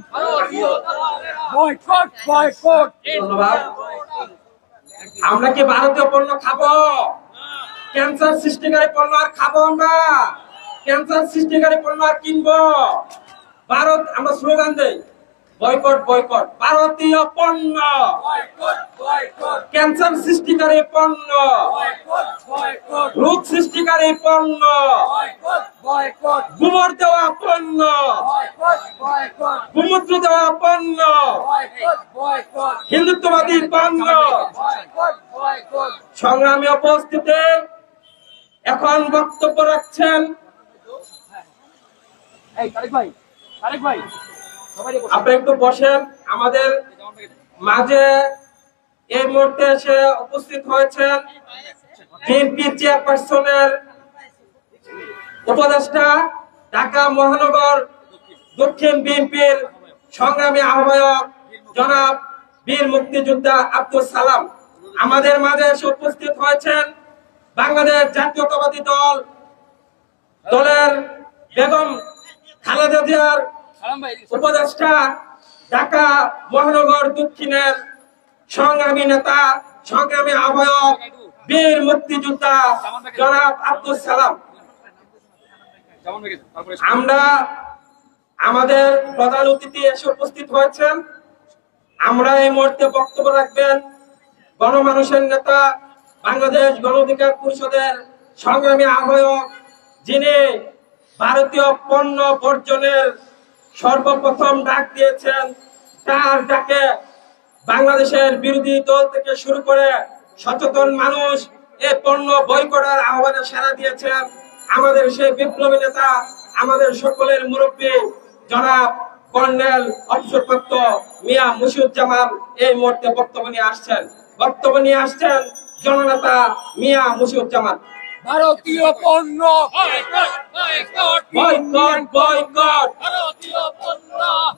Boycott, boycott. ধন্যবাদ। আমরা কি ভারতীয় পণ্য খাবো? ক্যান্সার সৃষ্টিকারী পণ্য আর খাবো? আমরা ক্যান্সার সৃষ্টিকারী পণ্য আর কিনবো? ভারত, আমরা স্লোগান দেই বয়কট, বয়কট ভারতীয় পণ্য, ক্যান্সার সৃষ্টিকারী পণ্য, রোগ সৃষ্টিকারী পণ্য, গোবর দেওয়া পণ্য, গোমূত্র দেওয়া পণ্য, হিন্দুত্ববাদী পণ্য। সংগ্রামী উপস্থিতি, এখন বক্তব্য রাখছেন আপনি একটু বসেন। আমাদের মাঝে এই মুহূর্তে এসে উপস্থিত হয়েছেন বিএনপি চেয়ারপারসনের উপদেষ্টা, ঢাকা মহানগর দক্ষিণ বিএনপির সংগ্রামী আহ্বায়ক জনাব বীর মুক্তিযোদ্ধা আব্দুল সালাম। আমাদের মাঝে এসে উপস্থিত হয়েছেন বাংলাদেশ জাতীয়তাবাদী দলের বেগম খালেদা জিয়ার উপদেষ্টা, ঢাকা মহানগর দক্ষিণের সংগ্রামী নেতা, সংগ্রামী আহ্বায়ক বীর মুক্তিযোদ্ধা জনাব আব্দুল সালাম। আমরা আমাদের প্রধান অতিথি এসে উপস্থিত হয়েছেন। আমরা এই মুহূর্তে বক্তব্য রাখবেন গণমানুষের নেতা, বাংলাদেশ গণ অধিকার পরিষদের সংগ্রামী আহ্বায়ক, যিনি ভারতীয় পণ্য বর্জনের সর্বপ্রথম ডাক দিয়েছেন। তার ডাকে বাংলাদেশের বিরোধী দল থেকে শুরু করে সচেতন মানুষ এই পণ্য বয়কটের আহ্বানে সাড়া দিয়েছেন। আমাদের সেই বিপ্লবী নেতা, আমাদের সকলের মুরব্বী জনাব কর্নেল অবসরপ্রাপ্ত মিয়া মুশিউজ্জামান এই মুহূর্তে বক্তব্য নিয়ে আসছেন জননেতা মিয়া মুশিউজ্জামান। ভারতীয় পণ্য বয়কট, বয়কট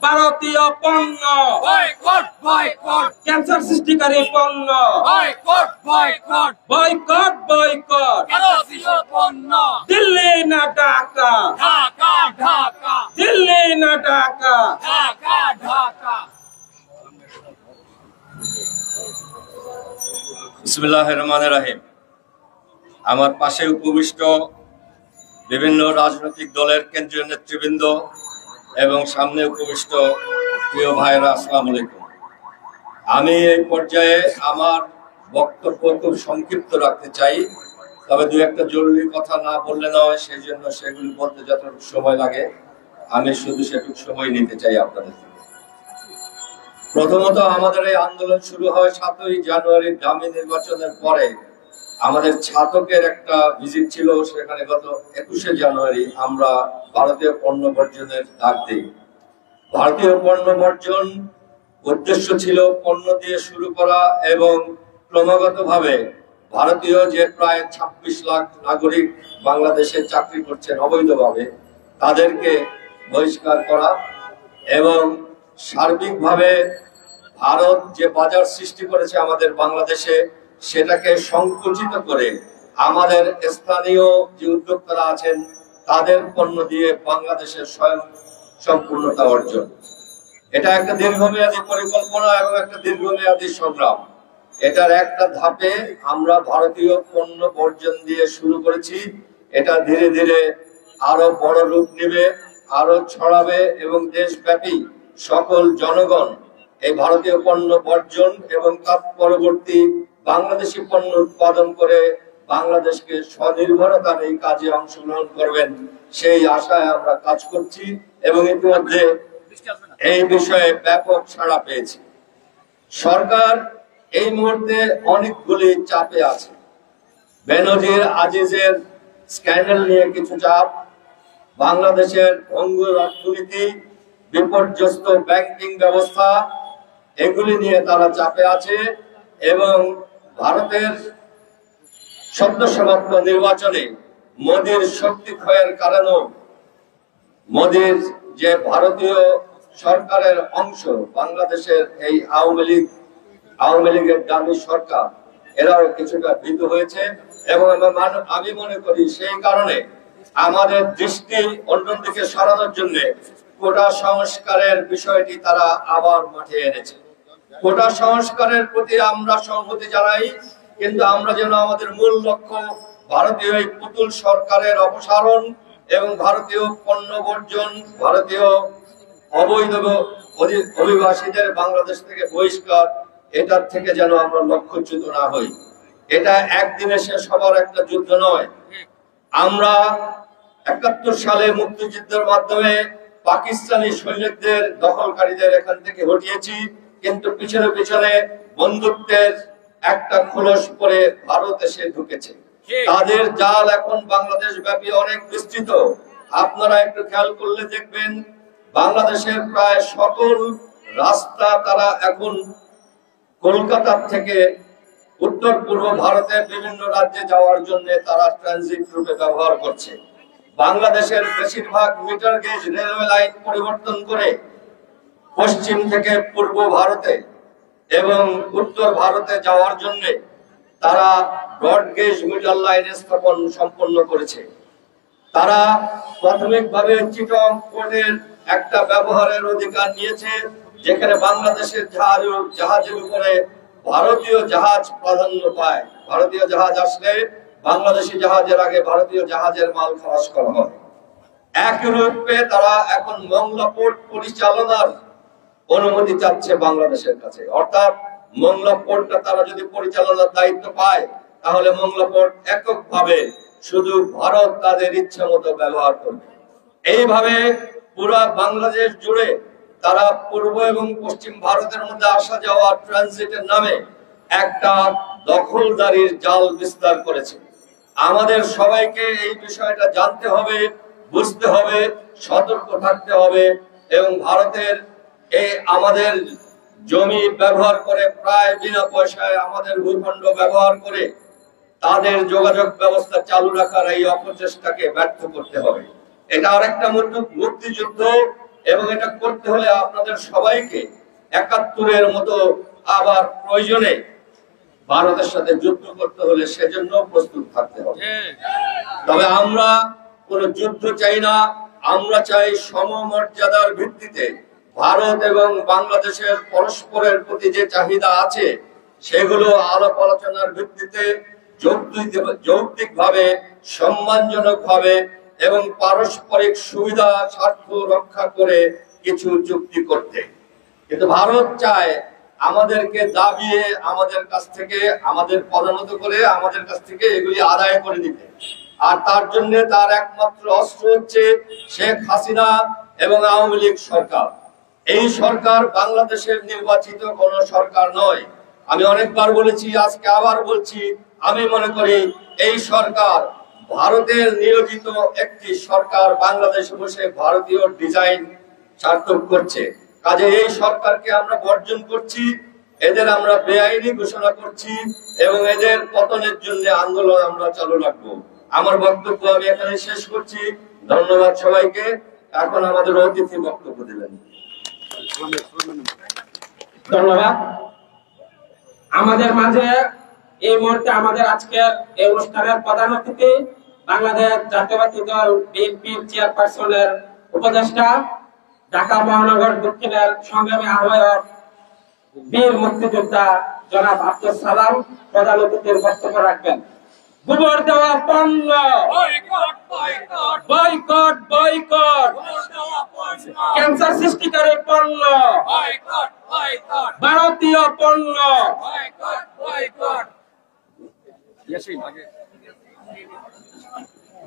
ভারতীয় পণ্য, বয়কট, বয়কট ক্যান্সার সৃষ্টিকারী পণ্য, বয়কট, বয়কট বয়কট, বয়কট ভারতীয় পণ্য। দিল্লি না ঢাকা, ঢাকা, ঢাকা, দিল্লি না ঢাকা। ঢাকা, ঢাকা। বিসমিল্লাহির রহমানির রহিম। আমার পাশে উপবিষ্ট বিভিন্ন রাজনৈতিক দলের কেন্দ্রীয় নেতৃবৃন্দ এবং সামনে উপবিষ্ট প্রিয় ভাইয়েরা, আসসালামু আলাইকুম। আমি এই পর্যায়ে আমার বক্তব্য খুব সংক্ষিপ্ত রাখতে চাই, তবে দু একটা জরুরি কথা না বললে নয়, সেই জন্য সেগুলি বলতে যতটুকু সময় লাগে আমি শুধু সেটুকু সময় নিতে চাই আপনাদের থেকে। প্রথমত আমাদের এই আন্দোলন শুরু হয় 7ই জানুয়ারি ডামি নির্বাচনের পরে। আমাদের ছাতকের একটা ভিজিট ছিল, সেখানে গত 21শে জানুয়ারি আমরা ভারতীয় পণ্য বর্জনের ডাক দিই। ভারতীয় পণ্য বর্জন উদ্দেশ্য ছিল পণ্য দিয়ে শুরু করা এবং ক্রমাগতভাবে ভারতীয় যে প্রায় 26 লাখ নাগরিক বাংলাদেশে চাকরি করছেন অবৈধভাবে তাদেরকে বহিষ্কার করা এবং সার্বিকভাবে ভারত যে বাজার সৃষ্টি করেছে আমাদের বাংলাদেশে সেটাকে সংকুচিত করে আমাদের স্থানীয় যে উদ্যোক্তারা আছেন তাদের পণ্য দিয়ে বাংলাদেশের স্বয়ং সম্পূর্ণতা অর্জন। এটা একটা দীর্ঘমেয়াদী পরিকল্পনা এবং একটা দীর্ঘমেয়াদী সংগ্রাম। এটার একটা ধাপে আমরা ভারতীয় পণ্য বর্জন দিয়ে শুরু করেছি। এটা ধীরে ধীরে আরো বড় রূপ নেবে, আরো ছড়াবে এবং দেশব্যাপী সকল জনগণ এই ভারতীয় পণ্য বর্জন এবং তার পরবর্তী বাংলাদেশি পণ্য উৎপাদন করে বাংলাদেশকে স্বনির্ভরতার এই কাজে অংশগ্রহণ করবেন সেই আশায় আমরা কাজ করছি এবং ইতিমধ্যে এই বিষয়ে ব্যাপক সাড়া পেয়েছি। সরকার এই মুহূর্তে অনেকগুলি চাপে আছে। বেনজির আজিজের স্ক্যান্ডাল নিয়ে কিছু চাপ, বাংলাদেশের ভঙ্গুর অর্থনীতি, বিপর্যস্ত ব্যাংকিং ব্যবস্থা, এগুলি নিয়ে তারা চাপে আছে এবং ভারতের সদ্য সমাপ্ত নির্বাচনে মোদির শক্তি ক্ষয়ের কারণেও মোদির যে ভারতীয় সরকারের অংশ বাংলাদেশের এই আওয়ামী লীগের দামি সরকার এরাও কিছুটা ভীত হয়েছে এবং আমি মনে করি সেই কারণে আমাদের দৃষ্টি অন্যদিকে সরানোর জন্য কোটা সংস্কারের বিষয়টি তারা আবার মাঠে এনেছে। কোটা সংস্কারের প্রতি আমরা সংহতি জানাই, কিন্তু আমরা যেন আমাদের মূল লক্ষ্য ভারতীয় এই পুতুল সরকারের অপসারণ এবং ভারতীয় পণ্য বর্জন, ভারতীয় অবৈধ অভিবাসীদের বাংলাদেশ থেকে বহিষ্কার, এটার থেকে যেন আমরা লক্ষ্যচ্যুত না হই। এটা একদিনে শেষ হবার একটা যুদ্ধ নয়। আমরা 71 সালে মুক্তিযুদ্ধের মাধ্যমে পাকিস্তানি সৈনিকদের দখলকারীদের এখান থেকে হটিয়েছি, কিন্তু পিছনে পিছনে বন্ধুত্বের একটা খোলস করে ভারত এসে ঢুকেছে। তাদের জাল এখন বাংলাদেশ ব্যাপী অনেক বিস্তৃত। আপনারা একটু খেয়াল করলে দেখবেন বাংলাদেশের প্রায় সকল রাস্তা তারা এখন কলকাতা থেকে উত্তর পূর্ব ভারতের বিভিন্ন রাজ্যে যাওয়ার জন্য তারা ট্রানজিট রুটে ব্যবহার করছে। বাংলাদেশের বেশিরভাগ মিটার গেজ রেলওয়ে লাইন পরিবর্তন করে পশ্চিম থেকে পূর্ব ভারতে এবং উত্তর ভারতে যাওয়ার জন্য তারা ব্রড গেজ মিটার লাইন স্থাপন সম্পন্ন করেছে। তারা প্রাথমিকভাবে চিটং পোর্টের একটা ব্যবহারের অধিকার নিয়েছে, যেখানে বাংলাদেশের জাহাজের উপরে ভারতীয় জাহাজ প্রাধান্য পায়। ভারতীয় জাহাজ আসলে বাংলাদেশি জাহাজের আগে ভারতীয় জাহাজের মাল খালাস করা হয়। একই রূপে তারা এখন মংলা পোর্ট পরিচালনার অনুমতি চাচ্ছে বাংলাদেশের কাছে, অর্থাৎ মংলা পোর্টটা তারা যদি পরিচালনার দায়িত্ব পায় তাহলে মংলা পোর্ট এককভাবে শুধু ভারত তাদের ইচ্ছা মতো ব্যবহার করবে। এইভাবে পুরা বাংলাদেশ জুড়ে তারা পূর্ব এবং পশ্চিম ভারতের মধ্যে আসা যাওয়া ট্রানজিটের নামে একটা দখলদারির জাল বিস্তার করেছে। আমাদের সবাইকে এই বিষয়টা জানতে হবে, বুঝতে হবে, সতর্ক থাকতে হবে এবং ভারতের এই আমাদের জমি ব্যবহার করে প্রায় বিনা পয়সায় আমাদের ভূখণ্ড ব্যবহার করে তাদের যোগাযোগ ব্যবস্থা চালু রাখার এই অপচেষ্টাকে ব্যর্থ করতে হবে। এটা আরেকটা মুক্তিযুদ্ধ এবং এটা করতে হলে আপনাদের সবাইকে 71-এর মতো আবার প্রয়োজনে ভারতের সাথে যুদ্ধ করতে হলে সেজন্য প্রস্তুত থাকতে হবে। তবে আমরা কোনো যুদ্ধ চাই না, আমরা চাই সমমর্যাদার ভিত্তিতে ভারত এবং বাংলাদেশের পরস্পরের প্রতি যে চাহিদা আছে সেগুলো আলাপ আলোচনার ভিত্তিতে যৌক্তিকভাবে, সম্মানজনকভাবে এবং পারস্পরিক সুবিধা স্বার্থ রক্ষা করে কিছু চুক্তি করতে। কিন্তু ভারত চায় আমাদেরকে দাবিয়ে আমাদের কাছ থেকে, আমাদের পদোন্নত করে আমাদের কাছ থেকে এগুলি আদায় করে নিতে। আর তার জন্য তার একমাত্র অস্ত্র হচ্ছে শেখ হাসিনা এবং আওয়ামী লীগ সরকার। এই সরকার বাংলাদেশের নির্বাচিত কোন সরকার নয়। আমি অনেকবার বলেছি, আজকে আবার বলছি, আমি মনে করি এই সরকার ভারতের নিয়োজিত একটি সরকার বাংলাদেশে বসে ভারতীয় ডিজাইন সার্থক করছে। কাজে এই সরকারকে আমরা বর্জন করছি, এদের আমরা বেআইনি ঘোষণা করছি এবং এদের পতনের জন্য আন্দোলন আমরা চালু রাখবো। আমার বক্তব্য আমি এখানে শেষ করছি। ধন্যবাদ সবাইকে। এখন আমাদের অতিথি বক্তব্য দেবেন। ধন্যবাদ। আমাদের মাঝে এই মুহূর্তে আমাদের আজকের এই অনুষ্ঠানের প্রধান অতিথি বাংলাদেশ জাতীয়তাবাদী দল বিএনপির চেয়ারপারসনের উপদেষ্টা, ঢাকা মহানগর দক্ষিণের সংগ্রামী আহ্বায়ক, বীর মুক্তিযোদ্ধা জনাব আব্দুল সালাম প্রধান অতিথির বক্তব্য রাখবেন। গোবর দেওয়া পণ্য বয়কট বয়কট বয়কট বয়কট, গোবর দেওয়া পণ্য ক্যান্সার সৃষ্টিকারী পণ্য বয়কট বয়কট ভারতীয় পণ্য বয়কট বয়কট।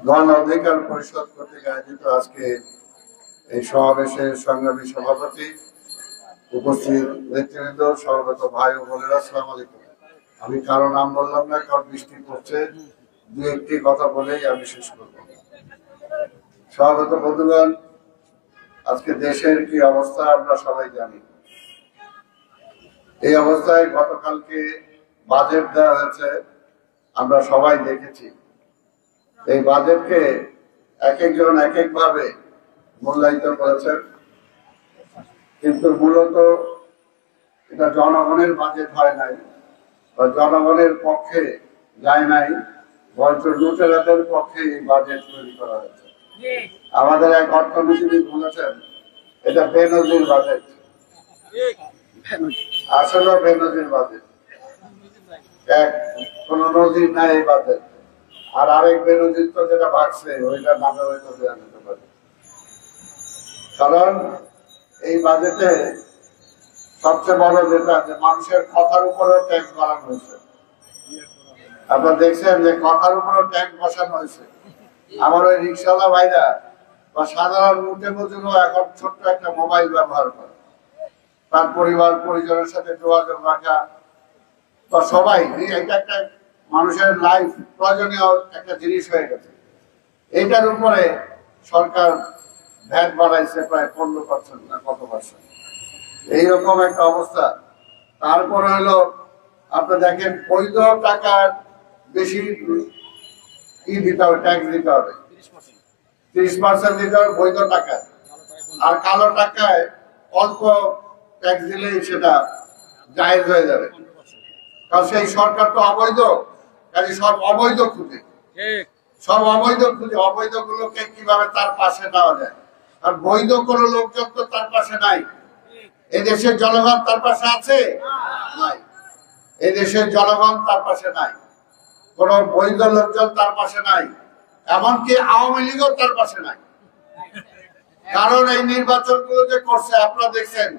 গণ অধিকার পরিষদ কর্তৃক আয়োজিত আজকে এই সমাবেশের সংগ্রামী সভাপতি, উপস্থিত নেতৃবৃন্দ, সর্বত ভাই ও বোনেরা, আসসালামু আলাইকুম। আমি কারো নাম বললাম না, কারণ বৃষ্টি পড়ছে, দু একটি কথা বলেই আমি শেষ করব। সর্বত বন্ধুগণ, আজকে দেশের কি অবস্থা আমরা সবাই জানি। এই অবস্থায় গতকালকে বাজেট দেওয়া হয়েছে, আমরা সবাই দেখেছি। এই বাজেটকে এক একজন এক এক ভাবে মূল্যায়িত করেছেন, কিন্তু মূলত এটা জনগণের বাজেট হয় নাই বা জনগণের পক্ষে যায় নাই, বরঞ্চ লুটেরাদের পক্ষে এই বাজেট তৈরি করা হয়েছে। আমাদের এক অর্থনীতিবিদ বলেছেন এটা বেনজির বাজেট। আসলে বেনজির বাজেট, এক কোন নজির নাই এই বাজেট। আর আরেক বেনজির তো যেটা ভাগছে ওইটার নামে হয়তো দেওয়া যেতে পারে। কারণ এই বাজেটে সবচেয়ে বড় যেটা, যে মানুষের কথার উপরেও ট্যাক্স বাড়ানো হয়েছে। আপনারা দেখছেন যে কথার উপরেও ট্যাক্স বসানো হয়েছে। আমার ওই রিক্সাওয়ালা ভাইরা বা সাধারণ মুখে মজুরও এখন ছোট্ট একটা মোবাইল ব্যবহার করে, তার পরিবার পরিজনের সাথে যোগাযোগ রাখা বা সবাই, এটা একটা মানুষের লাইফ প্রয়োজনীয় একটা জিনিস হয়ে গেছে। এইটার উপরে সরকার ভ্যাট বাড়াইছে প্রায় 15% না কত %। এইরকম একটা অবস্থা। তারপরে হলো আপনি দেখেন বৈধ টাকার বেশি দিতে হবে, ট্যাক্স দিতে হবে, 30% দিতে হবে বৈধ টাকা। আর কালো টাকায় অল্প ট্যাক্স দিলেই সেটা জায়েজ হয়ে যাবে। কারণ সেই সরকার তো অবৈধ, কাজে সব অবৈধ খুঁজে, সব অবৈধ খুঁজে। অবৈধ গুলোকে কিভাবে তার পাশে নেওয়া যায়। আর বৈধ কোন লোকজন তো তার পাশে নাই। এদেশের জনগণ তার পাশে আছে? নাই। এদেশের জনগণ তার পাশে নাই, কোন বৈধ লোকজন তার পাশে নাই, এমনকি আওয়ামী লীগও তার পাশে নাই। কারণ এই নির্বাচন গুলো যে করছে আপনারা দেখছেন,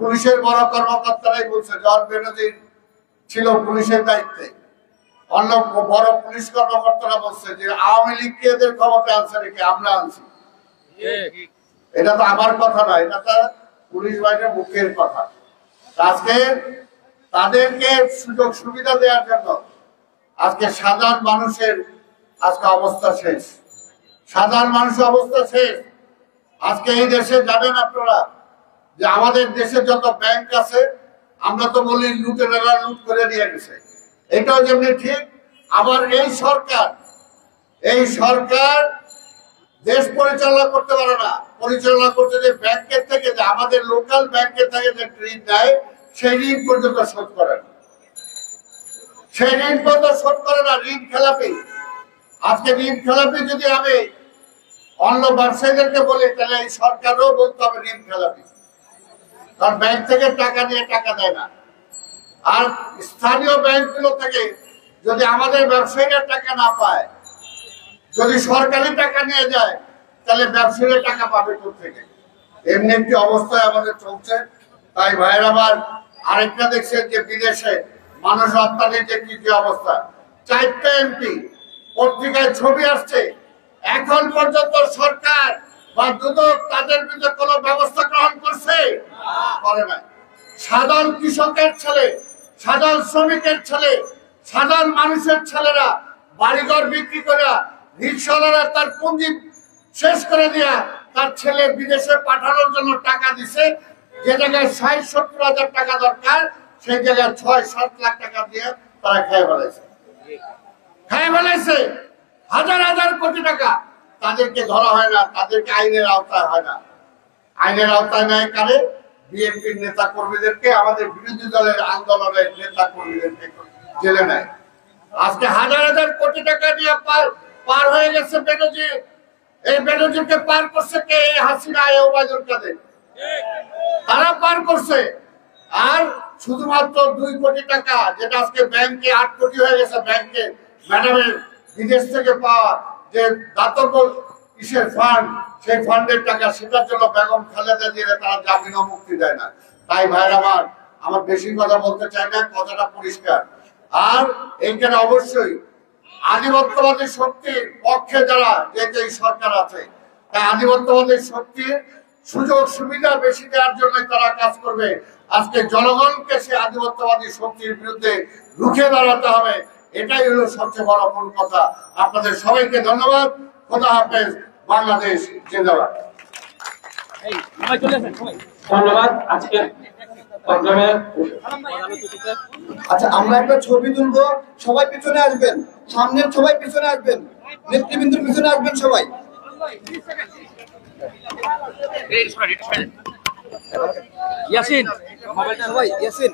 পুলিশের বড় কর্মকর্তারাই বলছে, জন বেনজির ছিল পুলিশের দায়িত্বে, অন্য বড় পুলিশ কর্মকর্তারা বলছে যে আওয়ামী লীগকে এদের ক্ষমতা আনছে নাকি আমরা আনছি। এটা তো আমার কথা নয়, এটা তো পুলিশ বাহিনীর মুখের কথা। আজকে তাদেরকে সুযোগ সুবিধা দেওয়ার জন্য আজকে সাধারণ মানুষের আজকে অবস্থা শেষ। সাধারণ মানুষের অবস্থা শেষ। আজকে এই দেশে জানেন আপনারা যে আমাদের দেশে যত ব্যাংক আছে, আমরা তো বলি লুটেরারা লুট করে নিয়ে গেছে, এটাও যেমনি ঠিক। আবার এই সরকার দেশ পরিচালনা করতে পারে না। পরিচালনা করতে যে ব্যাংকের থেকে, যে আমাদের লোকাল ব্যাংকের থেকে যে ঋণ দেয়, সেই ঋণ পর্যন্ত শোধ করে না। সেই ঋণ পর্যন্ত শোধ করে না, ঋণ খেলাপি। আজকে ঋণ খেলাপি যদি আমি অন্য ব্যবসায়ীদেরকে বলি, তাহলে এই সরকারও বলতে হবে ঋণ খেলাপি। কারণ ব্যাংক থেকে টাকা নিয়ে টাকা দেয় না। আর স্থানীয় ব্যাংকগুলো থেকে যদি আমাদের ব্যবসায়ীরা টাকা না পায়, যদি সরকারি টাকা নিয়ে যায়, তাহলে ব্যবসায়ীরা টাকা পাবে কোথা থেকে? এমনি একটি অবস্থায় আমাদের চলছে। তাই ভাইয়ের আমার আরেকটা দেখছেন যে বিদেশে মানুষ রপ্তানির যে কি অবস্থা। 4টা এমপি পত্রিকায় ছবি আসছে, এখন পর্যন্ত সরকার বা দুদক তাদের বিরুদ্ধে কোনো ব্যবস্থা গ্রহণ করছে? করে নাই। সাধারণ কৃষকের ছেলে, সাধারণ শ্রমিকের ছেলে, সাধারণ মানুষের ছেলেরা বাড়িঘর বিক্রি করে, রিক্সাওয়ালারা তার পুঁজি শেষ করে দিয়া তার ছেলে বিদেশে পাঠানোর জন্য টাকা দিছে। যে জায়গায় ৬০-৭০ হাজার টাকা দরকার সেই জায়গায় ৬-৭ লাখ টাকা দিয়ে তারা খেয়ে ফেলাইছে হাজার হাজার কোটি টাকা। তাদেরকে ধরা হয় না, তাদেরকে আইনের আওতায় হয় না। আইনের আওতায় নেয় কারে? বিএনপির নেতা কর্মীদেরকে, আমাদের বিরোধী দলের আন্দোলনের নেতা কর্মীদেরকে জেলে নেয়। আজকে হাজার হাজার কোটি টাকা দিয়ে পার হয়ে গেছে বেনজির। এই বেনজিরকে পার করছে কে? হাসিনা, ওবায়দুল কাদের, তারা পার করছে। আর শুধুমাত্র 2 কোটি টাকা যেটা আজকে ব্যাংকে 8 কোটি হয়ে গেছে, ব্যাংকে ম্যাডামের বিদেশ থেকে পাওয়া যে দাতব্য কিসের ফান্ড, সেই ফান্ডের টাকা, সেটার জন্য বেগম খালেদা জিয়ার তারা জামিন ও মুক্তি দেয় না। তাই ভাইরা আমার বেশি কথা বলতে চাই না, কথাটা পরিষ্কার। আর এইখানে অবশ্যই আধিপত্যবাদী শক্তির পক্ষে যারা যে সরকার আছে, তাই আধিপত্যবাদী শক্তির সুযোগ সুবিধা বেশি দেওয়ার জন্য তারা কাজ করবে। আজকে জনগণকে সে আধিপত্যবাদী শক্তির বিরুদ্ধে রুখে দাঁড়াতে হবে, এটাই হলো সবচেয়ে বড় মূল কথা। আপনাদের সবাইকে ধন্যবাদ। খোদা হাফেজ। বাংলাদেশ জিন্দাবাদ। ধন্যবাদ। আজকে আচ্ছা, আমরা একটা ছবি তুলবো, সবাই পিছনে আসবেন, সামনের সবাই পিছনে আসবেন, নেতৃবৃন্দের পিছনে আসবেন সবাই। ইয়াসিন, সবাই ইয়াসিন,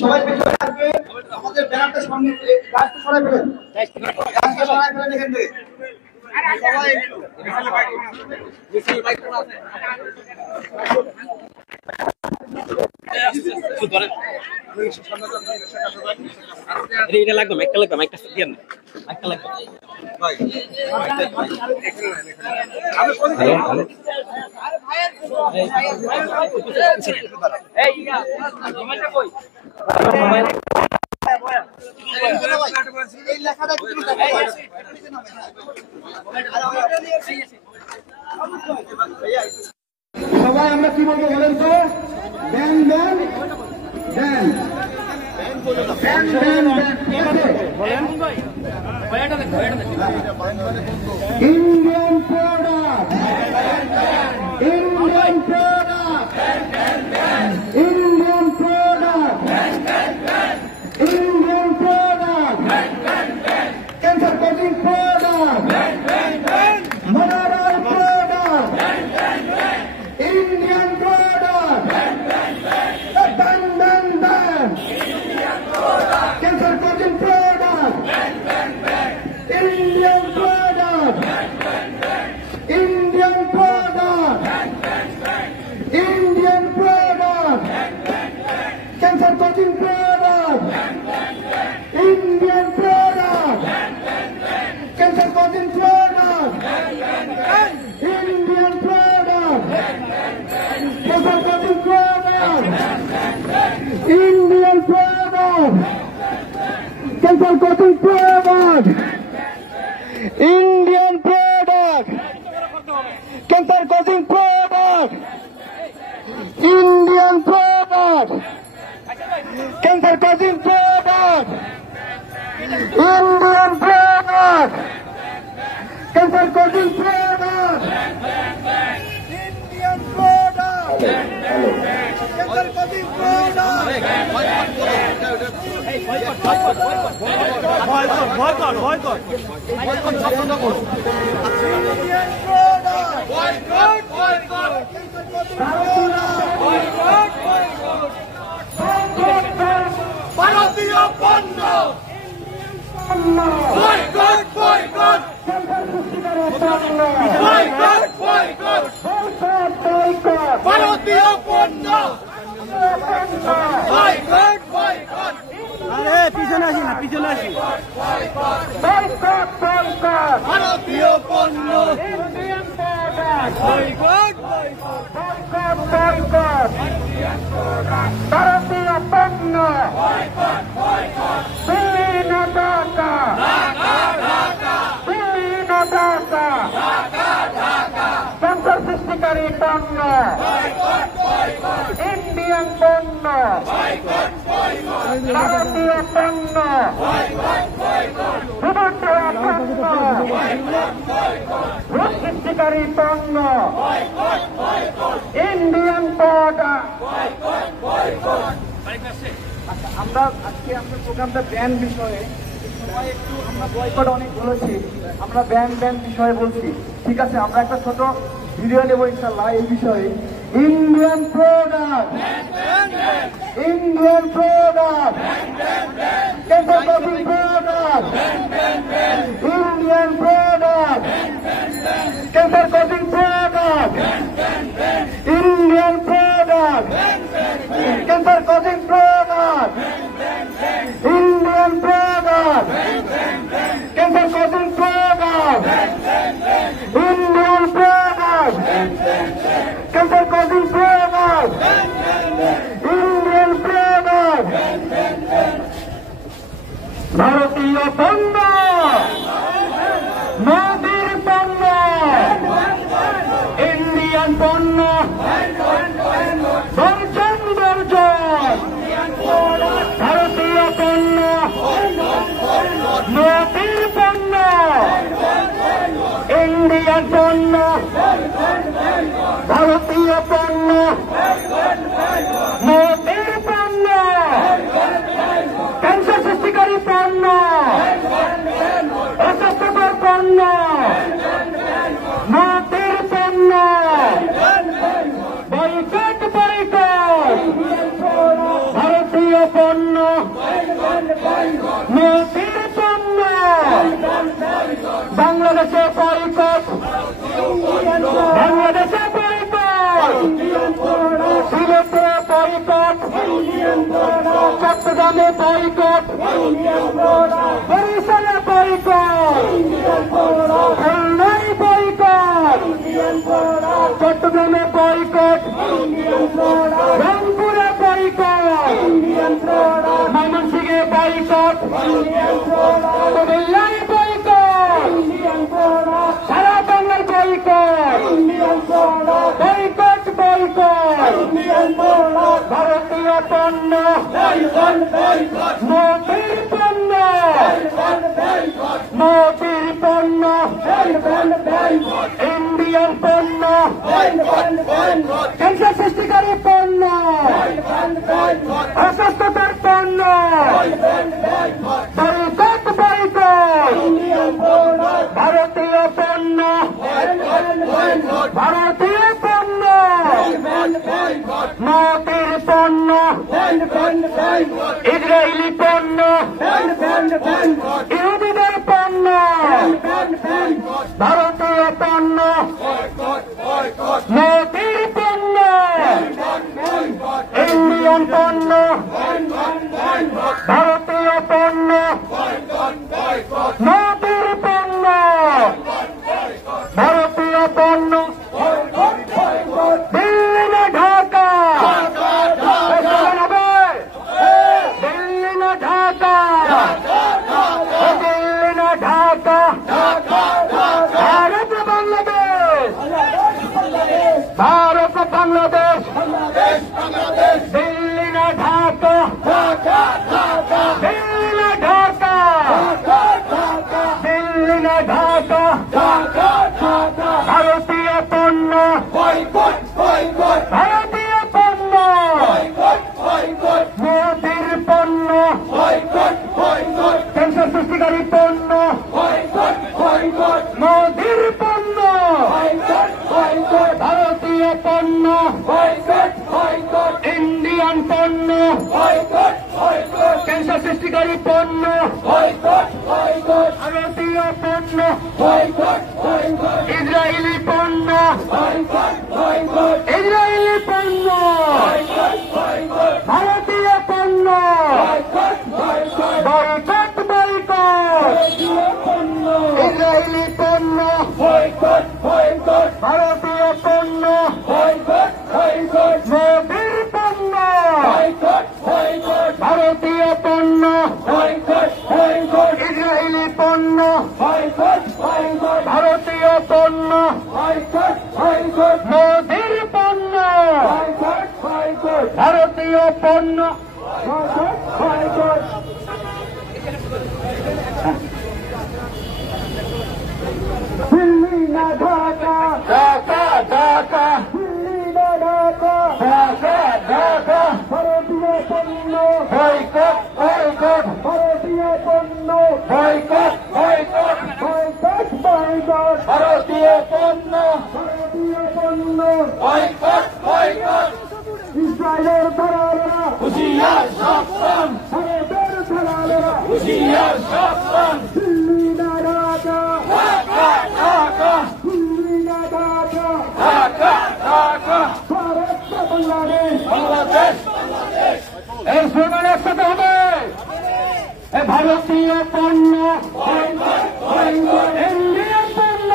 সবাই পিছনে আসবে। আমাদের ব্যানারটা সামনে গাছটা সরাই ফেলেন, গাছটা সরাই ফেলেন এখান থেকে সবাই। এটা লাগবে, মাইকটা লাগবে, মাইকটা দিয়ে না, মাইকটা লাগবে ভাই। এই লেখাটা সবাই আমরা কি বলবো বলেন তো? Ban ban ban ban ban Indian product, Indian product, Indian product, Indian product, cancer causing product, মনোরাল product, Indian product, ban ban ban, cancer causing product, Indian product, Indian product, Indian product, cancer causing product, Indian product, cancer causing product, Indian product, cancer causing product, Indian product, cancer causing product, Indian product, cancer causing product, Indian product, cancer causing product, Indian product, cancer causing product, Indian product, cancer coaching ভারতীয় পণ্য boycott boycott boycott boycott ভারতীয় পণ্য boycott boycott. আরে পিছনে আসি না, পিছনে আসি। ভারতীয় পণ্য বয়কট ভারতীয় পণ্য ঢাকা ঢাকা সৃষ্টিকারী পণ্য, ইন্ডিয়ান পণ্য, ভারতীয় পণ্য, সৃষ্টিকারী পণ্য, ইন্ডিয়ান আমরা আজকে আমরা প্রোগ্রামটা ব্যান বিষয়ে আমরা বয়কট অনেক বলেছি, আমরা ব্যান বিষয়ে বলছি। ঠিক আছে, আমরা একটা ছোট ভিডিও নেবো ইনশাল্লাহ এই বিষয়ে। Indian product, Indian product, product, Indian product, cancer causing product, Indian product, cancer causing product, Indian product, cancer causing product, Indian product, cancer causing product, Indian product, ভারতীয় পণ্য, মোদির পণ্য, ইন্ডিয়ান পণ্য, বর্জন বর্জন, ভারতীয় পণ্য, মোদির পণ্য, ইন্ডিয়ান পণ্য, ভারতীয় পণ্য, মোদির পণ্য, ক্যান্সার সৃষ্টিকারী পণ্য, অস্বাস্থ্যকর পণ্য, মোদির পণ্য, বয়কট বয়কট, ভারতীয় পণ্য, মোদির পণ্য, বাংলাদেশে বয়কট, বাংলাদেশে বয়কট, সিলেটে বয়কট, চট্টগ্রামে বয়কট, বরিশালে বয়কট, খুলনায় বয়কট, চট্টগ্রামে বয়কট, রংপুরে বয়কট, ময়মনসিংহে বয়কট, কুমিল্লায় বয়কট, সারা বাংলায় বয়কট, বয়কট বয়কট, ভারতীয় পণ্য, মোদির পণ্য, মোদির পণ্য, ইন্ডিয়ান পণ্য, ক্যান্সার সৃষ্টিকারী পণ্য, অস্বাস্থ্যকর পণ্য, বয়কট বয়কট, ভারতীয় পণ্য, ভারতীয় পণ্য, মোদির পণ্য, ইসরায়েলি পণ্য, ইহুদিদের পণ্য, ভারতীয় পণ্য, মোদির পণ্য, ইন্ডিয়ান পণ্য, ভারতীয় পণ্য, মোদির পণ্য, ভারতীয় পণ্য, দিল্লি না ঢাকা, দিল্লি না ঢাকা, দিল্লি না ঢাকা, ভারত বাংলাদেশ, ভারত বাংলাদেশ, দিল্লি না ঢাকা, দিল্লি না ঢাকা, দিল্লি না ঢাকা, ভারতীয় পণ্য, ভারতীয় পণ্য, মোদির পণ্য, ক্যান্সার সৃষ্টিকারী পণ্য, মোদির পণ্য, ভারতীয় পণ্য, ইন্ডিয়ান পণ্য, ক্যান্সার সৃষ্টিকারী পণ্য, ভারতীয় পণ্য, ইসরায়েলি পণ্য, ইসরায়েলি পণ্য, ভারতীয় পণ্য, বয়কট বয়কট, ইসরায়েলি পণ্য, ভারতীয় পণ্য, মোদির পণ্য, ভারতীয় পণ্য, ইসরায়েলি পণ্য, ভারতীয় পণ্য, মোদির পণ্য ভারতীয় পণ্য দিল্লি না ঢাকা ঢাকা ঢাকা দিল্লি না ঢাকা ঢাকা ঢাকা ভারতীয় পণ্য বয়কট বয়কট ভারতীয় পণ্য বয়কট বয়কট বয়কট বয়কট ভারতীয় পণ্য বয়কট বয়কট ইসরায়েলের দালালেরা হুঁশিয়ার সাবধান ভারতের দালালেরা হুঁশিয়ার সাবধান দিল্লি না ঢাকা ঢাকা ঢাকা দিল্লি না ঢাকা ঢাকা ঢাকা ভারত বাংলাদেশ বাংলাদেশ এই স্লোগান একসাথে হবে ভারতীয় পণ্য ইন্ডিয়ান পণ্য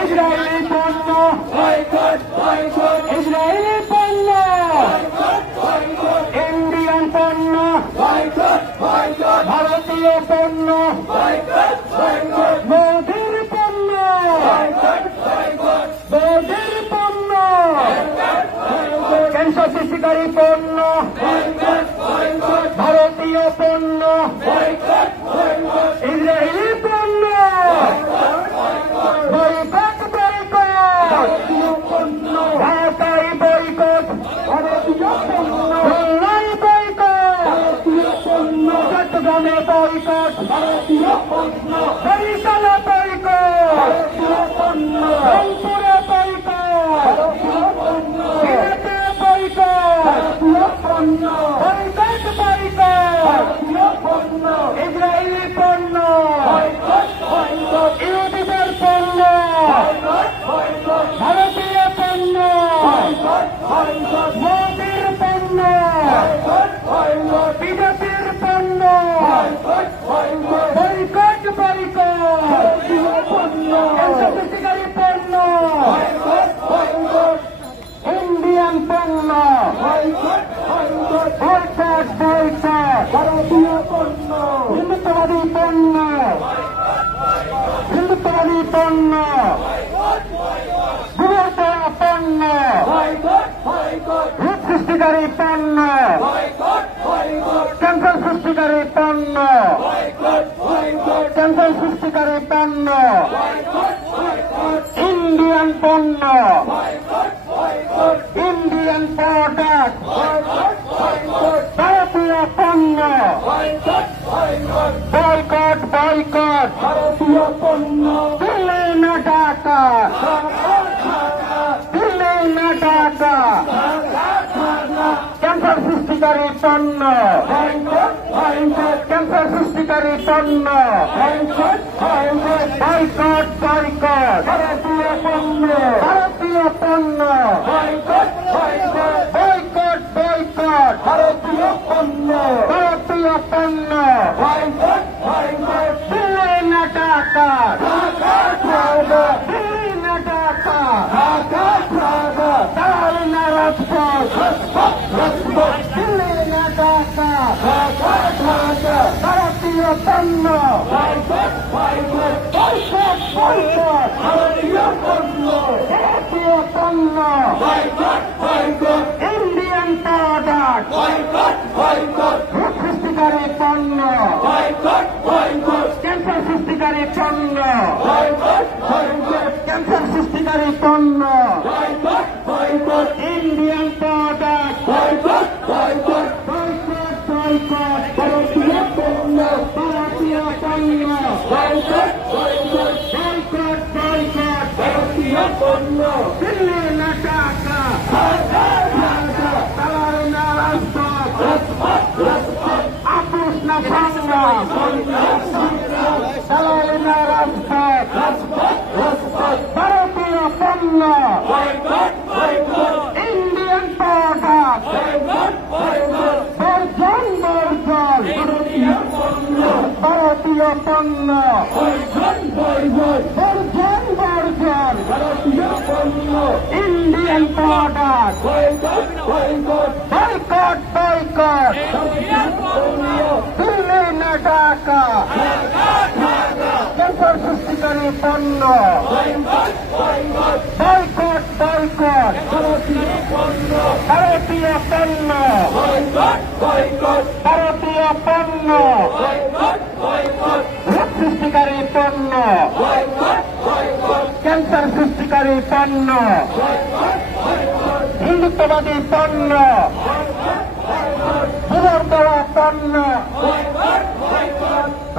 ইসরায়েলি পণ্য ইসরায়েলি পণ্য ইন্ডিয়ান পণ্য ভারতীয় পণ্য মোদির পণ্য মোদির পণ্য ক্যান্সার সৃষ্টিকারী পণ্য ভারতীয় পণ্য ইসরায়েলি পণ্য বয়কট বয়কট ঢাকাই বয়কট ভারতীয় পণ্য খুলনাই বয়কট চট্টগ্রামে বয়কট ভারতীয় পণ্য বরিশালে বয়কট রংপুরে বয়কট সিলেটে বয়কট বয়কট বয়কট ইসরায়েলি পণ্য ইহুদিদের পণ্য ভারতীয় পণ্য মোদির পণ্য বিজেপির পণ্য বয়কট বয়কট সৃষ্টিকারী পণ্য ইন্ডিয়ান পণ্য বয়কট বয়কট ভারতীয় পণ্য হিন্দুত্ববাদী পণ্য হিন্দুত্ববাদী পণ্য গুরুতর পণ্য রূপ সৃষ্টিকারী পণ্য ক্যান্সার সৃষ্টিকারী পণ্য ক্যান্সার সৃষ্টিকারী পণ্য ইন্ডিয়ান পণ্য ইন্ডিয়ান প্রোডাক্ট ভারতীয় পণ্য বয়কট বয়কট ভারতীয় পণ্য দিল্লি না ঢাকা দিল্লি না ঢাকা ক্যান্সার সৃষ্টিকারী পণ্য ক্যান্সার সৃষ্টিকারী পণ্য বয়কট বয়কট ভারতীয় পণ্য ভারতীয় পণ্য বয়কট বয়কট ভারতীয় পণ্য ভারতীয় পণ্য দিল্লি না ঢাকা দিল্লি না ঢাকা দালালি না রাজপথ দিল্লি না ঢাকা ভারতীয় পণ্য বয়কট বয়কট ভারতীয় পণ্য ভারতীয় পণ্য ইন্ডিয়ান প্রোডাক্ট রূপ সৃষ্টিকারী পণ্য ক্যান্সার সৃষ্টিকারী পণ্য ক্যান্সার সৃষ্টিকারী পণ্য ইন্ডিয়ান প্রোডাক্ট বয়কট ভারতীয় পণ্য ভারতীয় পণ্য বয়কট ভারতীয় পণ্য দিল্লি না ঢাকা দালালি না রাজপথ আপোষ না সংগ্রাম দালালি না রাজপথ ভারতীয় পণ্য ইন্ডিয়ান প্রোডাক্ট বর্জন বর্জন ভারতীয় পণ্য বর্জন বর্জন ভারতীয় পণ্য Indian product boycott boycott Delhi না ঢাকা ক্যান্সার সৃষ্টিকারী সৃষ্টিকারী পণ্য বয়কট বয়কট ভারতীয় পণ্য ভারতীয় পণ্য রোগ সৃষ্টিকারী পণ্য ক্যান্সার সৃষ্টিকারী পণ্য হিন্দুত্ববাদী পণ্য জীবন দেওয়া পণ্য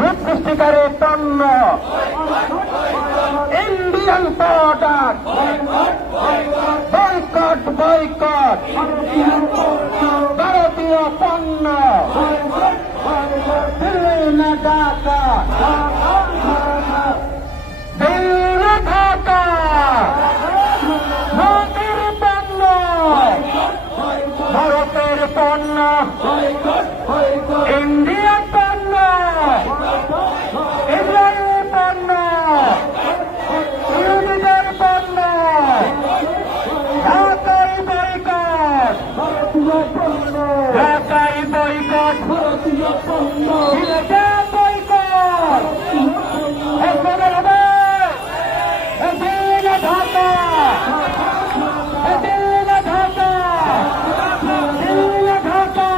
রোগ সৃষ্টিকারী পণ্য ইন্ডিয়ান প্রোডাক্ট বয়কট বয়কট ভারতীয় পণ্য দিল্লি ঢাকা দিল্লি ঢাকা মোদির পণ্য ভারতের পণ্য ইন্ডিয়ান পণ্য ইসরায়েলি পণ্য ইহুদিদের পণ্য ঢাকাই বয়কট ঢাকাই বয়কট সিলেটে বয়কট এখানে হবে দিল্লি ঢাকা দিল্লি ঢাকা দিল্লি ঢাকা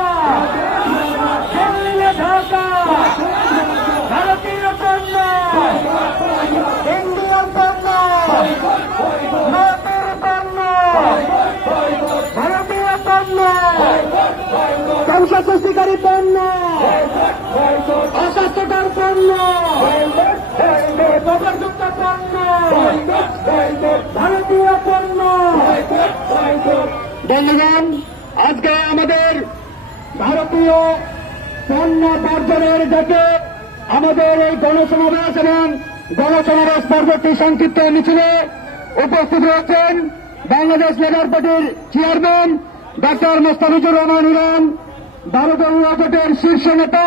দিল্লি ঢাকা ভারতীয় পণ্য ইন্ডিয়ান পণ্য ভারতের পণ্য ভারতীয় পণ্য ক্যান্সার সৃষ্টিকারী পণ্য অস্বাস্থ্যকর পণ্য প্রকারযুক্ত পণ্য ভারতীয় পণ্য। বন্ধুগণ, আজকে আমাদের ভারতীয় পণ্য বর্জনের ডাকে আমাদের এই গণসমাবেশ এবং গণসমাবেশ পর্বটি সংক্ষিপ্ত মিছিলে উপস্থিত রয়েছেন বাংলাদেশ লেবার পার্টির chairman doctor Mostafizur Rahman Iran, ভারতীয় জোটের শীর্ষ নেতা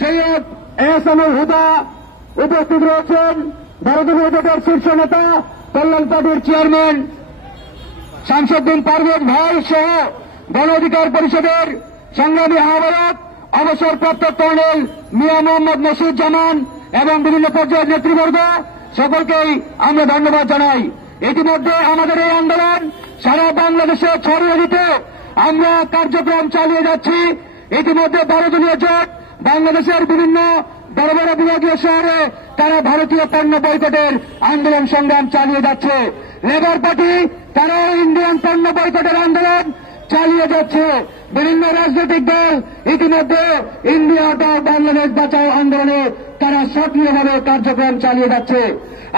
সৈয়দ এহসানুল হুদা উপস্থিত রয়েছেন, ভারতীয় জোটের শীর্ষ নেতা কল্যাণ পার্টির চেয়ারম্যান শামসুদ্দিন পারভেজ ভাই সহ গণ অধিকার পরিষদের সংগ্রামী আহ্বায়ক অবসরপ্রাপ্ত কর্নেল মিয়া মোহাম্মদ মসিউজ্জামান এবং বিভিন্ন পর্যায়ের নেতৃবর্গ সকলকেই আমরা ধন্যবাদ জানাই। ইতিমধ্যে আমাদের এই আন্দোলন সারা বাংলাদেশে ছড়িয়ে দিতে আমরা কার্যক্রম চালিয়ে যাচ্ছি। ইতিমধ্যে 12 দলীয় জোট বাংলাদেশের বিভিন্ন বড় বড় বিভাগীয় শহরে তারা ভারতীয় পণ্য বয়কটের আন্দোলন সংগ্রাম চালিয়ে যাচ্ছে। লেবার পার্টি তারাও ইন্ডিয়ান পণ্য বয়কটের আন্দোলন চালিয়ে যাচ্ছে। বিভিন্ন রাজনৈতিক দল ইতিমধ্যে ইন্ডিয়া হটাও বাংলাদেশ বাঁচাও আন্দোলনে তারা সক্রিয়ভাবে কার্যক্রম চালিয়ে যাচ্ছে।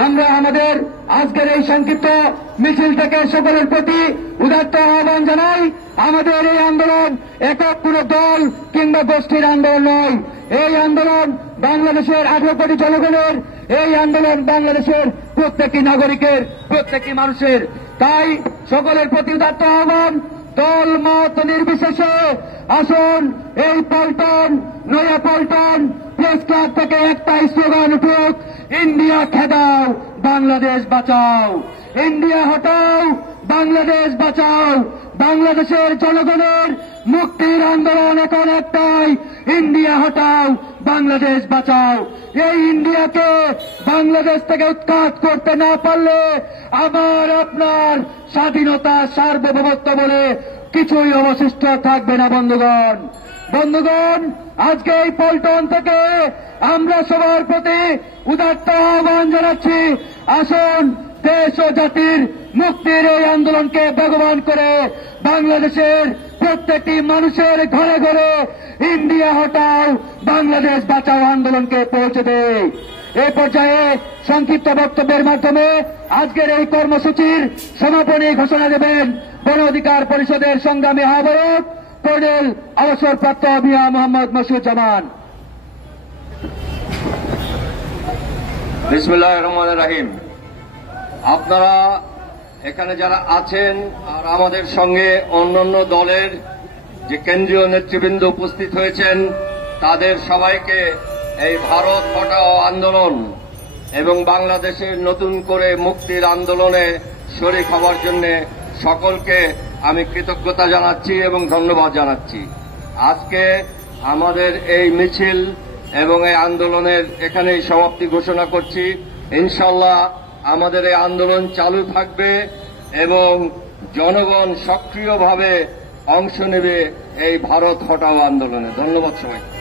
আমরা আমাদের আজকের এই সংক্ষিপ্ত মিছিল থেকে সকলের প্রতি উদাত্ত আহ্বান জানাই। আমাদের এই আন্দোলন একক কোনো দল কিংবা গোষ্ঠীর আন্দোলন নয়। এই আন্দোলন বাংলাদেশের 18 কোটি জনগণের, এই আন্দোলন বাংলাদেশের প্রত্যেকটি নাগরিকের, প্রত্যেকটি মানুষের। তাই সকলের প্রতি উদাত্ত আহ্বান, দল মত নির্বিশেষে আসুন এই পল্টন নয়া পল্টন প্রেস ক্লাব থেকে একটাই স্লোগান উঠুক, ইন্ডিয়া খেদাও বাংলাদেশ বাঁচাও, ইন্ডিয়া হটাও বাংলাদেশ বাঁচাও। বাংলাদেশের জনগণের মুক্তির আন্দোলন এখন একটাই, ইন্ডিয়া হটাও বাংলাদেশ বাঁচাও। এই ইন্ডিয়াকে বাংলাদেশ থেকে উৎখাত করতে না পারলে আমার আপনার স্বাধীনতা সার্বভৌমত্ব বলে কিছুই অবশিষ্ট থাকবে না। বন্ধুগণ, আজকে এই পল্টন থেকে আমরা সবার প্রতি উদাত্ত আহ্বান জানাচ্ছি, আসুন দেশ ও জাতির মুক্তির এই আন্দোলনকে বেগবান করে বাংলাদেশের প্রত্যেকটি মানুষের ঘরে ঘরে ইন্ডিয়া হটাও বাংলাদেশ বাঁচাও আন্দোলনকে পৌঁছে দেয়। এই পর্যায়ে সংক্ষিপ্ত বক্তব্যের মাধ্যমে আজকের এই কর্মসূচির সমাপনী ঘোষণা দেবেন গণ অধিকার পরিষদের সংগ্রামী আহ্বায়ক কর্নেল অবসরপ্রাপ্ত মিয়া মোহাম্মদ মসিউজ্জামান। বিসমিল্লাহির রহমানির রহিম। আপনারা এখানে যারা আছেন আর আমাদের সঙ্গে অন্যান্য দলের যে কেন্দ্রীয় নেতৃবৃন্দ উপস্থিত হয়েছেন, তাদের সবাইকে এই ভারত হটাও আন্দোলন এবং বাংলাদেশের নতুন করে মুক্তির আন্দোলনে শরীক হওয়ার জন্য সকলকে আমি কৃতজ্ঞতা জানাচ্ছি এবং ধন্যবাদ জানাচ্ছি। আজকে আমাদের এই মিছিল এবং এই আন্দোলনের এখানেই সমাপ্তি ঘোষণা করছি। ইনশাল্লাহ আমাদের এই আন্দোলন চালু থাকবে এবং জনগণ সক্রিয়ভাবে অংশ নেবে এই ভারত হটাও আন্দোলনে। ধন্যবাদ সবাই।